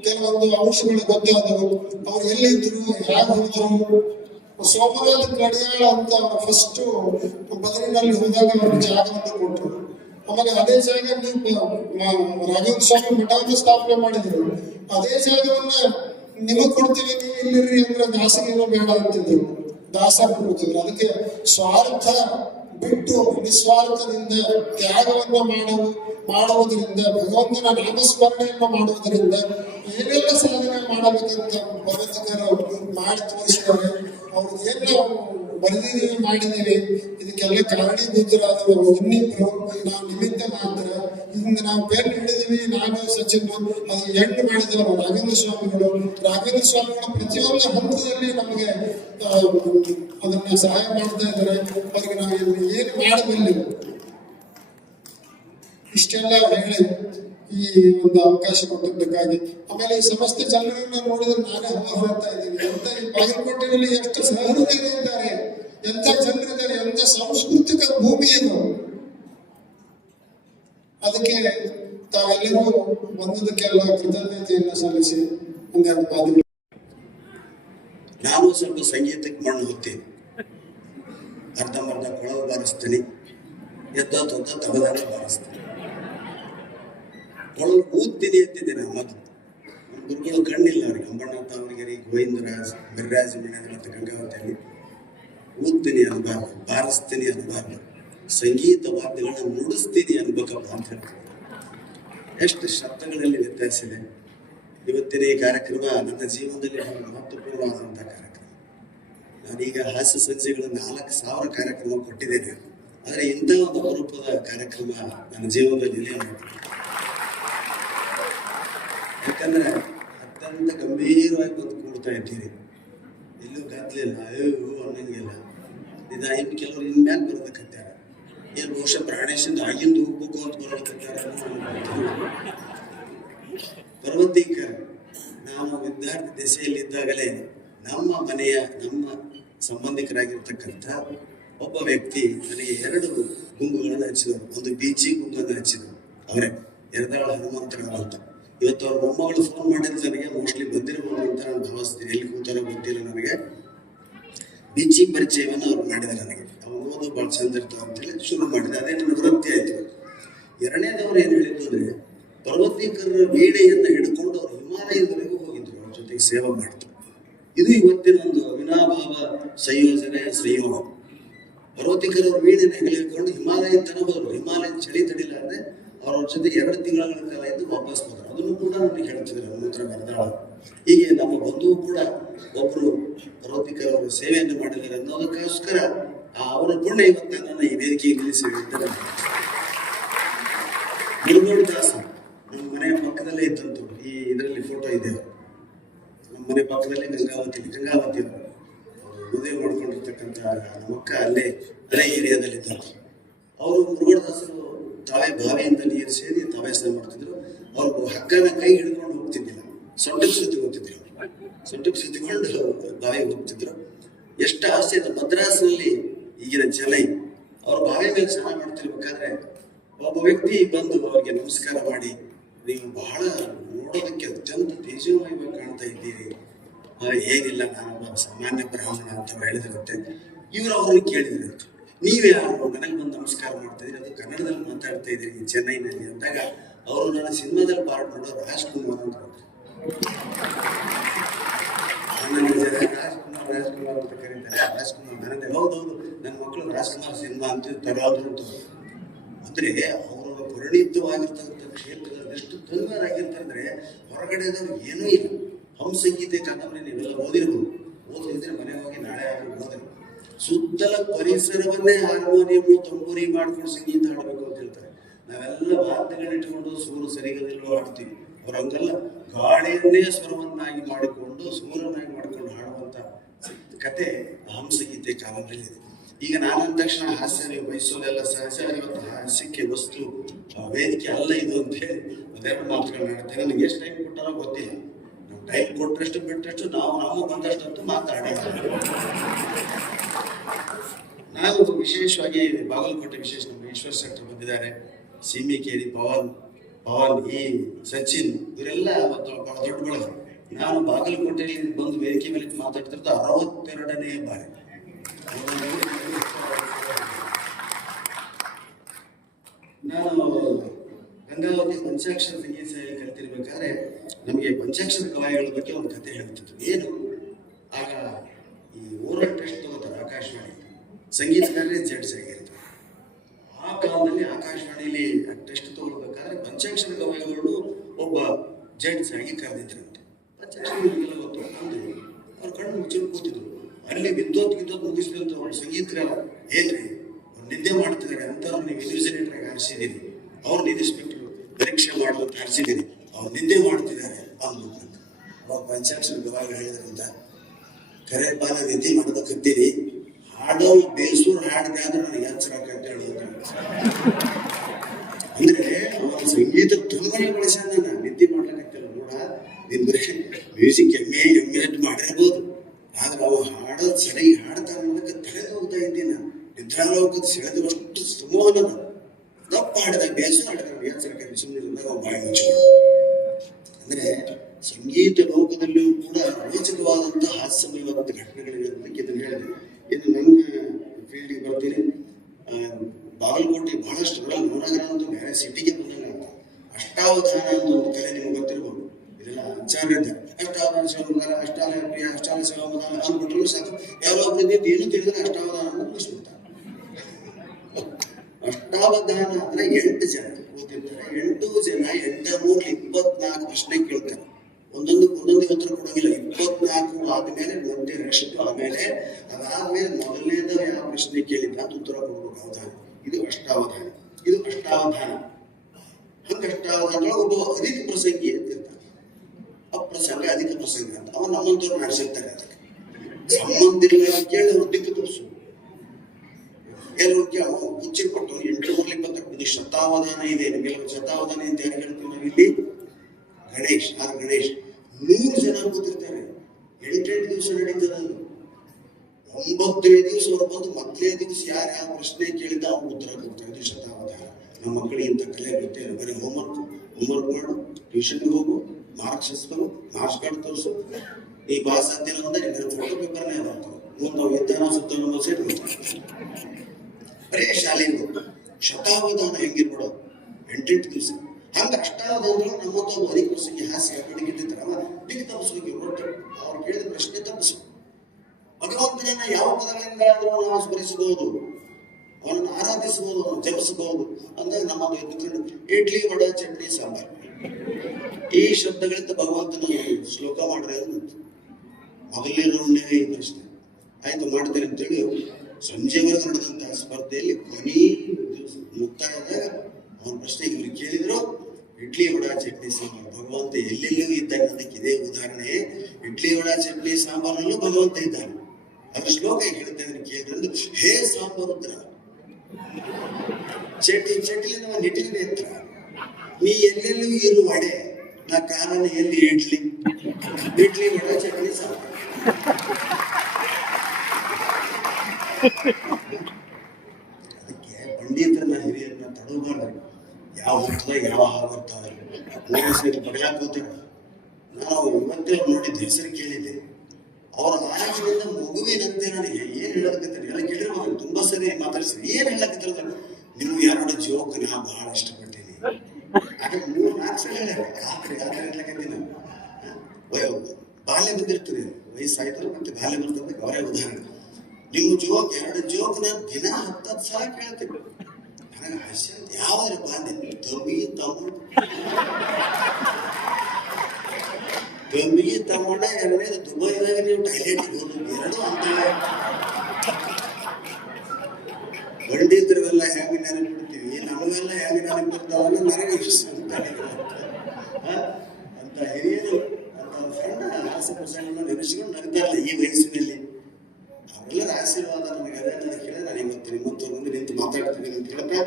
ಕೆಲವೊಂದು ಅಂಶಗಳು ಗೊತ್ತಾದವು. ಅವ್ರು ಎಲ್ಲಿದ್ರು, ಹೇಗೆ ಹೋದ್ರು. ಸೋಮನಾಥ್ ಕಡಿಯಾಳ ಅಂತ ಫಸ್ಟ್ ಬದಲಿನಲ್ಲಿ ಹೋದಾಗ ಅವ್ರಿಗೆ ಜಾಗವನ್ನು ಕೊಟ್ಟರು. ಆಮೇಲೆ ಅದೇ ಜಾಗ ನೀವು ರಾಘವೇಂದ್ರ ಸ್ವಾಮಿ ಮಠವನ್ನು ಸ್ಥಾಪನೆ ಮಾಡಿದ್ರು. ಅದೇ ಜಾಗವನ್ನ ನಿಮಗ್ ಕೊಡ್ತೀವಿ, ನೀವು ಇಲ್ಲಿರ್ರಿ ಅಂದ್ರೆ ದಾಸಗೇನೋ ಬೇಡ ಅಂತಿದ್ರು. ದಾಸರಾಗ್ಬಿಡ್ತಿದ್ರು. ಅದಕ್ಕೆ ಸ್ವಾರ್ಥ ಬಿಟ್ಟು ನಿಸ್ವಾರ್ಥದಿಂದ ತ್ಯಾಗವನ್ನು ಮಾಡುವುದರಿಂದ ಭಗವಂತನ ನಾಮಸ್ಮರಣೆಯನ್ನು ಮಾಡುವುದರಿಂದ ಏನೆಲ್ಲ ಸಾಧನೆ ಮಾಡಬೇಕಂತ ಭಗವಂತರು ಮಾಡಿ ತೋರಿಸಿದ್ದಾರೆ. ಅವ್ರು ಏನ್ ನಾವು ಬರೆದಿದ್ದೀವಿ ಮಾಡಿದ್ದೀವಿ ಇದಕ್ಕೆಲ್ಲ ಕಾರಣೀಭೂತರಾದವರು ಇನ್ನಿಬ್ರು, ನಾವು ನಿಮಿತ್ತ ಮಾತ್ರ. ಹಿಂದೆ ನಾವು ಪೇರ್ ಹಿಡಿದೀವಿ, ನಾನು ಸಚಿನ್, ಅದು ಎಂಟು ಮಾಡಿದವರು ರಾಘವೇಂದ್ರ ಸ್ವಾಮಿಗಳು. ರಾಘವೇಂದ್ರ ಸ್ವಾಮಿಗಳು ಪ್ರತಿಯೊಂದು ಹಂತದಲ್ಲಿ ನಮಗೆ ಅದನ್ನ ಸಹಾಯ ಮಾಡ್ತಾ ಇದ್ದಾರೆ. ಅವ್ರಿಗೆ ನಾವು ಏನು ಮಾಡಬಲ್ಲಿ ಇಷ್ಟೆಲ್ಲ ಹೇಳಿ ಈ ಒಂದು ಅವಕಾಶ ಕೊಟ್ಟಿದ್ದಕ್ಕಾಗಿ. ಆಮೇಲೆ ಈ ಸಮಸ್ತ ಜನರನ್ನ ನೋಡಿದ್ರೆ ನಾನೇ ಹೋಗ್ತಾ ಇದ್ದೀನಿ. ಎಂತ ಈ ಬಾಗಲಕೋಟೆಯಲ್ಲಿ ಎಷ್ಟು ಸಹೃದಯರು ಇದ್ದಾರೆ, ಎಂತ ಜನರಿದ್ದಾರೆ, ಎಂತ ಸಾಂಸ್ಕೃತಿಕ ಭೂಮಿ ಇದು. ಅದಕ್ಕೆ ತಾವೆಲ್ಲರೂ ಬಂದದಕ್ಕೆಲ್ಲ ಕೃತಜ್ಞತೆಯನ್ನು ಸಲ್ಲಿಸಿ ಒಂದೆರಡು ಮಾತುಗಳು. ನಾನು ಸ್ವಲ್ಪ ಸಂಗೀತಕ್ಕೆ ಮಣ್ಣು ಹೋಗ್ತೀನಿ, ಅರ್ಧಂಬರ್ಧ ಕೊಳವು ಬಾರಿಸ್ತೀನಿ, ಎದ್ದ ತಗದಾನ ಬಾರಿಸ್ತೀನಿ. ಕೊಳಲು ಊದ್ತೀನಿ ಎತ್ತಿದ್ದೇನೆ. ಮೊದಲು ನಮ್ಮ ಗುರುಗಳು ಕಣ್ಣಿಲ್ಲ ಅವ್ರಿಗೆ, ಅಂಬಣ್ಣ ತಾವರಿಗೆರೆ, ಗೋವಿಂದರಾಜ್, ಬಿರ್ರಾಜ್ ಮನೆ ಮತ್ತು ಗಂಗಾವತಿಯಲ್ಲಿ ಊದ್ತೀನಿ ಅನ್ಬಾರ್ದು, ಬಾರಿಸ್ತೀನಿ ಅನ್ಬಾರ್ದು, ಸಂಗೀತ ವಾದ್ಯಗಳನ್ನ ನುಡಿಸ್ತೀನಿ ಅನ್ಬೇಕಪ್ಪ ಅಂತ ಹೇಳ್ತಾರೆ. ಎಷ್ಟು ಶಬ್ದಗಳಲ್ಲಿ ವ್ಯತ್ಯಾಸ ಇದೆ. ಇವತ್ತಿನ ಈ ಕಾರ್ಯಕ್ರಮ ನನ್ನ ಜೀವನದಲ್ಲಿ ಮಹತ್ವಪೂರ್ಣವಾದಂಥ ಕಾರ್ಯಕ್ರಮ. ನಾನೀಗ ಹಾಸ್ಯ ಸಂಜೆಗಳು 4,000 ಕಾರ್ಯಕ್ರಮ ಕೊಟ್ಟಿದ್ದೇನೆ, ಆದರೆ ಇಂಥ ಒಂದು ಅಪರೂಪದ ಕಾರ್ಯಕ್ರಮ ನನ್ನ ಜೀವನದಲ್ಲಿ ಇಲ್ಲೇ ಮಾಡ್ತೀನಿ. ಯಾಕಂದ್ರೆ ಅತ್ಯಂತ ಗಂಭೀರವಾಗಿ ಬಂದು ಕೂಡ್ತಾ ಇದ್ದೀರಿ, ಎಲ್ಲೂ ಗದ್ಲಿಲ್ಲ, ಅನ್ನಂಗಿಲ್ಲ. ಇನ್ನು ಕೆಲವರು ಇನ್ಮ್ಯಾಗ ಬರೋದಕ್ಕತ್ತಾರ, ಏನು ಬಹುಶಃ ಪ್ರಾಣೇಶಿಂದ ಆಗಿಂದು ಹೋಗ್ಬೇಕು ಅಂತ ಬರೋದಕ್ಕತ್ತಾರ. ಪರ್ವತೀಕ ನಾವು ವಿದ್ಯಾರ್ಥಿ ದೆಸೆಯಲ್ಲಿದ್ದಾಗಲೇ ನಮ್ಮ ಮನೆಯ ನಮ್ಮ ಸಂಬಂಧಿಕರಾಗಿರ್ತಕ್ಕಂಥ ಒಬ್ಬ ವ್ಯಕ್ತಿ ನನಗೆ 2 ಗುಂಗುಗಳನ್ನು ಹಚ್ಚಿದರು. ಒಂದು ಬೀಚಿ ಗುಂಗನ್ನು ಹಚ್ಚಿದರು, ಅವರೇ ಎರದಾಳ ಹನುಮಂತರಾವ್ ಅಂತ. ಇವತ್ತು ಅವ್ರ ಮೊಮ್ಮಗಳು ಫೋನ್ ಮಾಡಿದ್ರು ನನಗೆ, ಮೋಸ್ಟ್ಲಿ ಬಂದಿರಬಹುದು ಅಂತ ನಾನು ಭಾವಿಸ್ತೀನಿ. ಎಲ್ಲಿ ಕೂತಾರೋ ಗೊತ್ತಿಲ್ಲ ನನಗೆ. ಬೀಚಿಂಗ್ ಪರಿಚಯವನ್ನು ಅವ್ರು ಮಾಡಿದ್ರು ನನಗೆ. ಅವ್ರು ಓದು ಭಾಳ ಚಂದ ಇರ್ತಾವ ಅಂತೇಳಿ ಶುರು ಮಾಡಿದೆ. ಅದೇ ನನ್ನ ವೃತ್ತಿ ಆಯ್ತು. ಎರಡನೇದವ್ರು ಏನು ಹೇಳಿದ್ದು ಅಂದರೆ, ಪರ್ವತೀಕರ ವೀಣೆಯನ್ನು ಹಿಡ್ಕೊಂಡು ಅವರು ಹಿಮಾಲಯದವರೆಗೂ ಹೋಗಿದ್ರು, ಅವ್ರ ಜೊತೆಗೆ ಸೇವೆ ಮಾಡ್ತಾರೆ. ಇದು ಇವತ್ತಿನ ಒಂದು ಅವಿನಾಭಾವ ಸಂಯೋಜನೆ ಸಂಯೋಗ. ಪರ್ವತೀಕರ ಅವ್ರ ವೀಣೆಯನ್ನು ಹಿಡಿದುಕೊಂಡು ಹಿಮಾಲಯ ತನಕ ಹೋದ್ರು. ಹಿಮಾಲಯ ಚಳಿ ತಡಿಲಾರದೆ ಅವ್ರ ಜೊತೆ 2 ತಿಂಗಳ ಕಾಲ ಇದ್ದು ವಾಪಸ್ ಹೋದ್ರು. ಅದನ್ನು ಕೂಡ ನನಗೆ ಹೇಳ್ತಿದ್ರು ಹನುಮಂತರ ಬರದಾಳ. ಹೀಗೆ ನಮ್ಮ ಬಂಧುವು ಕೂಡ ಒಬ್ಬರು ಪರ್ವತೀಕರ ಅವರ ಸೇವೆಯನ್ನು ಮಾಡಿದ್ದಾರೆ ಅನ್ನೋದಕ್ಕೋಸ್ಕರ ಅವರ ಪುಣ್ಯ ಇವತ್ತು ನನ್ನನ್ನು ಈ ವೇದಿಕೆಗೆ ನಿಲ್ಲಿಸಿದ್ದಾರೆ. ಮುರುಗೋಡು ದಾಸ ನಮ್ಮ ಮನೆಯ ಪಕ್ಕದಲ್ಲೇ ಇದ್ದಂತು. ಈ ಇದರಲ್ಲಿ ಫೋಟೋ ಇದೆ, ನಮ್ಮ ಮನೆ ಪಕ್ಕದಲ್ಲಿ ಗಂಗಾವತಿ ಅವರು ಮದುವೆ ಮಾಡ್ಕೊಂಡಿರ್ತಕ್ಕಂಥ ನಮ್ಮಕ್ಕ ಅದೇ ಏರಿಯಾದಲ್ಲಿ ಇದ್ದಂತು. ಅವರು ಮುರುಗೋಡು ದಾಸರು ತಾವೇ ಬಾವಿಯಿಂದ ನೀರು ಸೇರಿ ತಾವೇ ಸ್ನಾನ ಮಾಡ್ತಿದ್ರು. ಅವ್ರು ಹಗ್ಗನ ಕೈ ಹಿಡ್ಕೊಂಡು ಹೋಗ್ತಿದ್ದಿಲ್ಲ, ಸೊಂಟಕ್ಕೆ ಸುತ್ತಿಕೊತಿದ್ರು. ಸೊಂಟಕ್ಕೆ ಸುತ್ತಿಕೊಂಡು ಬಾವಿಗೆ ಹೋಗ್ತಿದ್ರು. ಎಷ್ಟು ಆಸೆ ಅದು. ಮದ್ರಾಸ್ನಲ್ಲಿ ಈಗಿನ ಚೆನ್ನೈ ಅವ್ರ ಬಾವಿ ಮೇಲೆ ಸ್ನಾನ ಮಾಡ್ತಿರ್ಬೇಕಾದ್ರೆ ಒಬ್ಬ ವ್ಯಕ್ತಿ ಬಂದು ಅವ್ರಿಗೆ ನಮಸ್ಕಾರ ಮಾಡಿ, ನೀವು ಬಹಳ ನೋಡೋದಕ್ಕೆ ಅತ್ಯಂತ ತೇಜೋಮಯವಾಗಿ ಕಾಣ್ತಾ ಇದ್ದೀರಿ, ಏನಿಲ್ಲ ನಾನೊಬ್ಬ ಸಾಮಾನ್ಯ ಬ್ರಾಹ್ಮಣ ಅಂತ ಹೇಳಿದ್ರಂತೆ. ಇವರು ಅವ್ರನ್ನ ಕೇಳಿದ್ರಂತೆ, ನೀವೇ ನನಗೆ ಬಂದು ನಮಸ್ಕಾರ ಮಾಡ್ತಾ ಇದ್ದೀರಿ, ಅದು ಕನ್ನಡದಲ್ಲಿ ಮಾತಾಡ್ತಾ ಇದ್ದೀರಿ ಚೆನ್ನೈನಲ್ಲಿ ಅಂದಾಗ ಅವರು ನನ್ನ ಸಿನಿಮಾದಲ್ಲಿ ಪಾರ್ಟ್ ಮಾಡೋ ರಾಜ್ಕುಮಾರ್ ಅಂತ ರಾಜ್ಕುಮಾರ್ ಅಂತ ಕರೀತಾರೆ. ರಾಜ್ಕುಮಾರ್ ನನಗೆ ಹೌದೌದು ನನ್ನ ಮಕ್ಕಳು ರಾಜ್ಕುಮಾರ್ ಸಿನಿಮಾ ಅಂತ ತರಾದ್ರು ಅಂತ. ಅಂದ್ರೆ ಅವರ ಪರಿಣಿತವಾಗಿರ್ತಕ್ಕಂಥ ಕ್ಷೇತ್ರದಲ್ಲಿ ಎಷ್ಟು ತನ್ಮಯರಾಗಿರ್ತಾರೆ. ಹೊರಗಡೆದವ್ರು ಏನೂ ಇಲ್ಲ. ಹಂಸಂಗೀತೆ ಕಾದಂಬರಿ ನೀವೆಲ್ಲ ಓದಿರ್ಬೋದು, ಓದಿದ್ರೆ ಮನೆಗೆ ಹೋಗಿ ನಾಳೆ ಆದ್ರೂ ಓದಿರಿ. ಸುತ್ತಲ ಪರಿಸರವನ್ನೇ ಹಾರ್ಮೋನಿಯಂ ತಂಬೂರಿ ಮಾಡ್ಕೊಂಡು ಸಂಗೀತ ಹಾಡಬೇಕು ಅಂತ ಹೇಳ್ತಾರೆ. ನಾವೆಲ್ಲ ವಾದ್ಯಗಳಿಟ್ಕೊಂಡು ಸೂರು ಸರಿಗದಲ್ಲೂ ಹಾಡ್ತೀವಿ. ಅವ್ರು ಹಂಗಲ್ಲ, ಗಾಳಿಯನ್ನೇ ಸ್ವರವನ್ನಾಗಿ ಮಾಡಿಕೊಂಡು ಸೂರನಾಗಿ ಮಾಡಿಕೊಂಡು ಹಾಡುವಂತ ಕತೆ ಹಂಸಗೀತೆ ಕಾದಂಬರಿಯಲ್ಲಿ ಇದೆ. ಈಗ ನಾನಂದ ತಕ್ಷಣ ಹಾಸ್ಯ ನೀವು ಬಯಸೋದೆಲ್ಲ ಸಹಜ. ಇವತ್ತು ಹಾಸ್ಯಕ್ಕೆ ವಸ್ತು ವೇದಿಕೆ ಅಲ್ಲ ಇದು ಅಂತ ಹೇಳಿ ಒಂದೆರಡು ಮಾತುಗಳನ್ನ ಹೇಳ್ತೇನೆ. ನನಗೆ ಎಷ್ಟು ಟೈಮ್ ಕೊಟ್ಟಾರೋ ಗೊತ್ತಿಲ್ಲ. ನಾವು ಟೈಮ್ ಕೊಟ್ಟರಷ್ಟು ಬಿಟ್ಟರಷ್ಟು ನಾವು ನಮಗೆ ಬಂದಷ್ಟಂತೂ ಮಾತಾಡೋಣ. ನಾವು ವಿಶೇಷವಾಗಿ ಬಾಗಲಕೋಟೆ ವಿಶೇಷ ನಮ್ಮ ಈಶ್ವರ್ ಸೆಂಟರ್ ಬಂದಿದ್ದಾರೆ, ಸೀಮಿಕೇರಿ, ಪವನ್, ಈ ಸಚಿನ್, ಇವರೆಲ್ಲ ಬಹಳ ದೊಡ್ಡ ಬಳಗ. ನಾನು ಬಾಗಲಕೋಟೆಯಲ್ಲಿ ಬಂದು ವೇದಿಕೆ ಮೇಲೆ ಮಾತಾಡ್ತಿರೋದು 62ನೇ ಬಾರಿ. ನಾನು ಗಂಗಾವತಿ ಪಂಚಾಕ್ಷರ ಸಂಗೀತ ಕಲಿತಿರ್ಬೇಕಾದ್ರೆ ನಮಗೆ ಪಂಚಾಕ್ಷರ ಕವಾಯಿಗಳ ಬಗ್ಗೆ ಒಂದು ಕತೆ ಹೇಳ್ತಿದ್ರು. ಏನು ಆಗ ಈ ಓರಲ್ ಟೆಸ್ಟ್ ತಗೋತಾರೆ, ಸಂಗೀತಗಾರರೇ ಜಡ್ಜ್ ಆಗಿರ್ತಾರೆ. ಆ ಕಾಲದಲ್ಲಿ ಆಕಾಶವಾಣಿಯಲ್ಲಿ ಟೆಸ್ಟ್ ತಗೊಳ್ಬೇಕಾದ್ರೆ ಪಂಚಾಕ್ಷರ ಗವಾಯಿಗಳು ಒಬ್ಬ ಜಡ್ಜ್ ಆಗಿ ಕರೆದಿದ್ರಂತೆ. ಪಂಚಾಕ್ಷರ ಗೊತ್ತು ಅಂದ್ರೆ ಅವ್ರ ಕಣ್ಣು ಮುಚ್ಚಿಕೊಂಡು ಕೂತಿದ್ರು. ಅಲ್ಲಿ ವಿದ್ವತ್ ಮುಗಿಸಿದಂತ ಅವ್ರು ಸಂಗೀತಗಾರ ಏನ್ರಿ ಅವ್ರು ನಿದ್ದೆ ಮಾಡ್ತಿದ್ದಾರೆ ಅಂತ ನೀವು ಇನ್ವಿಜಿಲೇಟರ್ ಆಗಿ ಹಾರಿಸಿದ್ದೀರಿ, ಅವ್ರನ್ನ ಇನ್ಸ್ಪೆಕ್ಟರ್ ಪರೀಕ್ಷೆ ಮಾಡುವಂತ ಹಾರಿಸಿದ್ದೀರಿ, ಅವ್ರು ನಿದ್ದೆ ಮಾಡ್ತಿದ್ದಾರೆ ಅಂದ್ಬಿಟ್ಟು ಅವಾಗ ಪಂಚಾಕ್ಷರ ಗವಾಯಿಗಳು ಹೇಳಿದ್ರಂತ, ಕರೆ ಬಾಲ ನಿದ್ದೆ ಮಾಡ್ಬೇಕಂತೀರಿ, ಹಾಡೋ ಬೇಸೂರು ಹಾಡಿದೆ ಅಂದ್ರೆ ನನಗೆ ಎಚ್ಚರಾಕಂತ ಹೇಳೋದು. ಅಂದ್ರೆ ಅವನ ಸಂಗೀತ ತುಂಬನೇ ಬಳಸ್ಯಾನ. ನಾನು ನಿದ್ದೆ ಮಾಡ್ಲಿಕ್ಕಂತಿಲ್ಲ ನೋಡ, ನಿನ್ ಬರೀ ಮ್ಯೂಸಿಕ್ ಎಮ್ಮೆ ಮಾಡಿರ್ಬೋದು, ಆದ್ರೆ ಅವ ಹಾಡೋದ್ ಸರಿಯಾಗಿ ಹಾಡ್ತಾನ ಅನ್ನೋದಕ್ಕೆ ತಲೆದು ಹೋಗ್ತಾ ಇದ್ದೀನಿ. ನಿದ್ರಾಲೋಕದ ಸೆಳೆದಷ್ಟು ಸಮೋಹನ ದಪ್ಪ ಹಾಡಿದ ಬೇಸೂರು ಹಾಡಿದ ಎಚ್ಚರಕ್ಕೆ ಸುಮ್ಮನೆ ಅವ ಬಾಯಿ ಮುಚ್ಚಿಕೊಂಡು. ಅಂದ್ರೆ ಸಂಗೀತ ಲೋಕದಲ್ಲಿಯೂ ಕೂಡ ರೋಚಕವಾದಂತಹ ಹಾಸ್ಯಮಯವಾದ ಘಟನೆಗಳಿವೆ ಅಂತ ಇದನ್ನು ಹೇಳಿದೆ. ಇದು ನನ್ನ ಫೀಲ್ಡಿಗೆ ಬರ್ತೀನಿ. ಬಾಗಲಕೋಟೆ ಬಹಳಷ್ಟು ನವನಗರ ಅಂತೂ ಬೇರೆ ಸಿಟಿಗೆ ಬಂದಂಗ ಅಷ್ಟಾವಧಾನ ಅಂತ ಒಂದು ಕಲೆ ನಿಮ್ಗೆ ಗೊತ್ತಿರ್ಬೋದು. ಇದೆಲ್ಲ ಆಚಾರ್ಯ ಇದ್ದಾರೆ, ಅಷ್ಟಾವಧಾನ ಶಿವಮದಾನ, ಅಷ್ಟಾಲಯ ಪ್ರಿಯ, ಅಷ್ಟಾಲ ಶಿವಮದಾನ ಅಂದ್ಬಿಟ್ರು ಸಾಕು. ಯಾರೋ ಒಬ್ಬರಿಂದ ಏನು ತಿಳಿದ್ರೆ ಅಷ್ಟಾವಧಾನ ಅಂತ ಮುಗಿಸ್ಬಿಡ್ತಾರೆ. ಅಷ್ಟಾವಧಾನ ಅಂದ್ರೆ 8 ಜನ ಕೂತಿರ್ತಾರೆ. 8 ಜನ 8×3 24 ಪ್ರಶ್ನೆ ಕೇಳ್ತಾರೆ. ಒಂದೊಂದು ಉತ್ತರ ಕೊಡೋಂಗಿಲ್ಲ. 24 ಆದ್ಮೇಲೆ ಮತ್ತೆ ರೆಸ್ಟ್, ಆಮೇಲೆ ಅದಾದ್ಮೇಲೆ ಮೊದಲನೇದ ಯಾವ ಪ್ರಶ್ನೆ ಕೇಳಿದ್ರೆ ಅದು ಉತ್ತರ ಕೊಡ್ಬೇಕು. ಅವಧಾನ, ಇದು ಅಷ್ಟಾವಧಾನ. ಇದು ಅಷ್ಟಾವಧಾನ. ಹಂಗ ಅಷ್ಟಾವಧಾನ ಒಬ್ಬ ಅಧಿಕ ಪ್ರಸಂಗಿ ಅಂತ ಇರ್ತಾನೆ. ಅಪ್ರಸಂಗ ಅಧಿಕ ಪ್ರಸಂಗ ಅಂತ ಅವ ನಮ್ಮಂತವ್ರು ನಡೆಸಿರ್ತಾರೆ. ಅದಕ್ಕೆ ಸಂಬಂಧಿಗಳ ಕೇಳಿ ಅವ್ರು ದಿಕ್ಕು ತೋರಿಸು. ಎಲ್ಲರಿಗೆ ಅವ ಮುಚ್ಚಿ ಕೊಟ್ಟು 820 ಇದು ಶತಾವಧಾನ ಇದೆ. ನಿಮಗೆ ಶತಾವಧಾನ ಅಂತ ಯಾರು ಹೇಳ್ತೀವಿ ನಾವು ಇಲ್ಲಿ? ಗಣೇಶ್. ಗಣೇಶ್ 100 ಜನ ಕೂತಿರ್ತಾರೆ. 8 ದಿವಸ ನಡೀತದೆ ಅದು. 9ನೇ ದಿವಸ ಅವ್ರು ಬಂದು ಮೊದಲನೇ ದಿವಸ ಯಾರು ಯಾವ ಪ್ರಶ್ನೆ ಕೇಳಿದ ಅವ್ರು ಉತ್ತರ ಕೊಡ್ತಾರೆ. ಇದು ಶತಾವಧಾನ. ನಮ್ಮ ಮಕ್ಕಳಿಗೆ ಇಂಥ ಕಲೆ ಗೊತ್ತೇ ಇಲ್ಲ. ಬರೀ ಹೋಮ್ವರ್ಕ್ ಮಾಡು, ಟ್ಯೂಷನ್ಗೆ ಹೋಗು, ಮಾರ್ಕ್ಸ್ ಇಸ್ಕೊಂಡು ಮಾರ್ಕ್ಸ್ ಕಾರ್ಡ್ ತೋರಿಸು, ಈ ಪಾಸ್ ಆಗ್ತಿಲ್ಲ ಅಂದ್ರೆ ಫೋಟೋ ಪೇಪರ್ನೇ ಅದಾಗ್ತವೆ. ಮುಂದೆ ನಾವು ವಿದ್ಯಾನ ಸುತ್ತ ಸೇರಿ ಬರೇ ಶಾಲೆಗೆ ಹೋಗು. ಶತಾವಧಾನ ಹೆಂಗಿರ್ಬಿಡೋದು 8 ದಿವಸ. ಹಂಗ ಅಷ್ಟಾವಧಾನ ನಮ್ಮತ್ತ ಅಧಿಕ ಪ್ರಸಂಗಿ ಹಾಸ್ಯ ಬೆಳಗಿಟ್ಟಿರ್ತಾರೆ. ಅವ ದಿಕ್ಕು ತಪ್ಪಿಸೋಕೆ ಒಟ್ಟು ಅವ್ರು ಕೇಳಿದ ಪ್ರಶ್ನೆ ತಪ್ಪಿಸು. ಭಗವಂತನನ್ನ ಯಾವ ಪದಗಳಿಂದಾದ್ರೂ ನಾವು ಸ್ಮರಿಸಬಹುದು, ಅವನನ್ನು ಆರಾಧಿಸಬಹುದು, ಅವನು ಜಪಿಸಬಹುದು. ಅಂದಾಗ ನಮ್ಮ ಇಡ್ಲಿ, ವಡೆ, ಚಟ್ನಿ, ಸಾಂಬಾರ್ ಈ ಶಬ್ದಗಳಿಂದ ಭಗವಂತನ ಶ್ಲೋಕ ಮಾಡ್ರೆ ಮೊದಲನೇ ರೌಂಡ್ನೇ ಈ ಪ್ರಶ್ನೆ ಆಯ್ತು ಮಾಡ್ತೇನೆ ಅಂತೇಳಿ ಸಂಜೆವರೆಗೂ ನಡೆದಂತಹ ಸ್ಪರ್ಧೆಯಲ್ಲಿ ಕೊನೆ ಮುಕ್ತಾಯದಾಗ ಅವನ ಪ್ರಶ್ನೆ ಇವ್ರು ಕೇಳಿದ್ರು. ಇಡ್ಲಿ, ವಡ, ಚಟ್ನಿ, ಸಾಂಬಾರ್ ಭಗವಂತ ಎಲ್ಲೆಲ್ಲೂ ಇದ್ದಾನೆ. ಅದಕ್ಕೆ ಇದೇ ಉದಾಹರಣೆ. ಇಡ್ಲಿ, ವಡ, ಚಟ್ನಿ, ಸಾಂಬಾರ್ನಲ್ಲೂ ಭಗವಂತ ಇದ್ದಾನೆ. ಅದ್ರ ಶ್ಲೋಕ ಹೇಳ್ತಾ ಇದ್ರೆ ಕೇಳಿದ್ರೆ, ಹೇ ಸಾಂಬಾರುದ್ರ ಚಟ್ಲಿ ನಮ್ಮ ನಿಟ್ಟಿನ ಎತ್ತರ, ನೀ ಎಲ್ಲೆಲ್ಲೂ ಇರು ವಡೆ, ನಾ ಕಾರಣ ಎಲ್ಲಿ ಇಡ್ಲಿ, ವಡ, ಚಟ್ನಿ, ಸಾಂಬಾರ್. ಅದಕ್ಕೆ ಪಂಡಿತರನ್ನ ಹಿರಿಯರನ್ನ ತಡಬಾರ್ದು. ಯಾವ ಹುಟ್ಟದಾಗ ಯಾವ ಹಾಗಾಗ್ತಾರೆ ಪೊಲೀಸರಿಗೆ ಬರೆಯಾಕ ಕೂತಾರ. ನಾವು ಇವತ್ತೇ ನೋಡಿದ್ದೆ, ಹೆಸರು ಕೇಳಿದ್ದೆ. ಅವ್ರ ಆಲೋಚನೆಯಿಂದ ಮಗುವಿನಂತೆ ನನಗೆ ಏನ್ ಹೇಳಕತ್ತಾರೆ ಎಲ್ಲ ಕೇಳಿರೋ ತುಂಬಾ ಸರಿ ಮಾತಾಡ್ಸಿರಿ. ಏನ್ ಹೇಳಕತ್ತಾರ ನಿಮ್ಗೆ ಯಾರೋ ಜೋಕ್ ನಾ ಬಹಳ ಇಷ್ಟಪಟ್ಟೀನಿ. ಆದ್ರೆ 3-4 ಸಲ ಹೇಳಕತ್ತೀನಿ. ಬಾಲ್ಯ ಬಂದಿರ್ತದೆ, ವಯಸ್ಸಾಯ್ತಾರೆ ಮತ್ತೆ ಬಾಲ್ಯ ಬರ್ತದೆ. ಅವರೇ ಉದಾಹರಣೆ. ನೀವು ಜೋಕ್ 2 ಜೋಕ್ನ ದಿನ 10 ಸಲ ಕೇಳ್ತೀವಿ. ನನಗೆ ಹಾಸ್ಯ ಯಾವ್ದಾರ ಬಾಲ್ಯ ತಂಬಿಗೆ ತಮ್ಮಣ್ಣ 2ನೇದು ದುಬೈದಾಗ ನೀವು ಟೈಲೆಟ್ಗೆ ಹೋದ್ರು 2 ಅಂತ ಪಂಡಿತರೆಲ್ಲ ಹೇಗೆ ನೆನಪಿಡ್ತೀವಿ, ನಮಗೆಲ್ಲ ಹೇಗೆ ನೆನಪಿರ್ತಾವಲ್ಲ ನನಗೆ ಇಷ್ಟ ಅಂತ ಹಿರಿಯರು ಅಂತ ಫ್ರೆಂಡ್ ಹಾಸ್ಯ ಪ್ರಸಂಗ ನೆನೆಸ್ಕೊಂಡು ನಗ್ತಾರಲ್ಲ ಈ ವಯಸ್ಸಿನಲ್ಲಿ. ಅವರೆಲ್ಲರ ಆಶೀರ್ವಾದ ನನಗೆ ಅದೇ. ನನಗೆ ಹೇಳಿದ್ರೆ ನಾನು ಇವತ್ತು ನಿಮ್ಮಂತವ್ರ ಮುಂದೆ ನಿಂತು ಮಾತಾಡ್ತೀನಿ ಅಂತ ಹೇಳ್ತಾ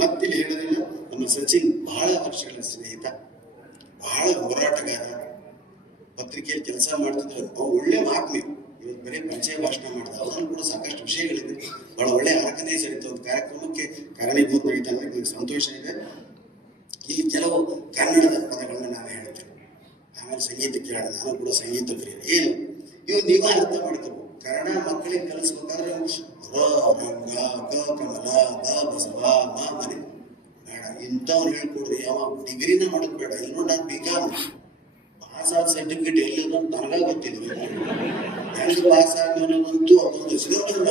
ಮತ್ತಿಲ್ಲಿ ಹೇಳೋದಿಲ್ಲ. ನಮ್ಮ ಸಚಿನ್ ಬಹಳ ವರ್ಷಗಳ ಸ್ನೇಹಿತ, ಬಹಳ ಹೋರಾಟಗಾರ, ಪತ್ರಿಕೆಯಲ್ಲಿ ಕೆಲಸ ಮಾಡ್ತಿದ್ರು. ಅವ್ರು ಒಳ್ಳೆ ಮಾತ್ಮೆ. ಇವತ್ತು ಬರೀ ಪರಿಚಯ ಭಾಷಣ ಮಾಡಿದ. ಅವರನ್ನು ಕೂಡ ಸಾಕಷ್ಟು ವಿಷಯಗಳಿದೆ. ಬಹಳ ಒಳ್ಳೆ ಆರ್ಗನೈಸರ್ ಒಂದು ಕಾರ್ಯಕ್ರಮಕ್ಕೆ ಕಾರಣೀಭೂತವಾಗಿದ್ದ ನನಗೆ ಸಂತೋಷ ಇದೆ. ಇಲ್ಲಿ ಕೆಲವು ಕನ್ನಡದ ಪದಗಳನ್ನ ನಾನು ಹೇಳ್ತೇನೆ, ಆಮೇಲೆ ಸಂಗೀತ ಕೇಳೋಣ. ನಾನು ಕೂಡ ಸಂಗೀತ ಪ್ರಿಯ. ಏನು ಇವು ನೀವು ಅರ್ಥ ಮಾಡ್ಕೋಬೇಕು. ಕನ್ನಡ ಮಕ್ಕಳಿಗೆ ಕಲಿಸ್ಬೇಕಾದ್ರೆ ರಂಗ, ಕಮಲ, ಬಸವ, ಮನೆ ಬೇಡ ಇಂಥವ್ರು ಹೇಳ್ಕೊಡ್ರಿ. ಯಾವ ಡಿಗ್ರಿನ ಮಾಡೋದು ಬೇಡ. ಇಲ್ಲಿ ನೋಡಿ ನಾನು BCom ಪಾಸ್ ಆದ ಸರ್ಟಿಫಿಕೇಟ್ ಎಲ್ಲಿದೆ ಅಂತ ನನಗ ಗೊತ್ತಿದ್ರು. ಹೆಂಗ್ ಪಾಸ್ ಆಗೋದಂತೂ ಅದೊಂದು ಸಿಗೋದು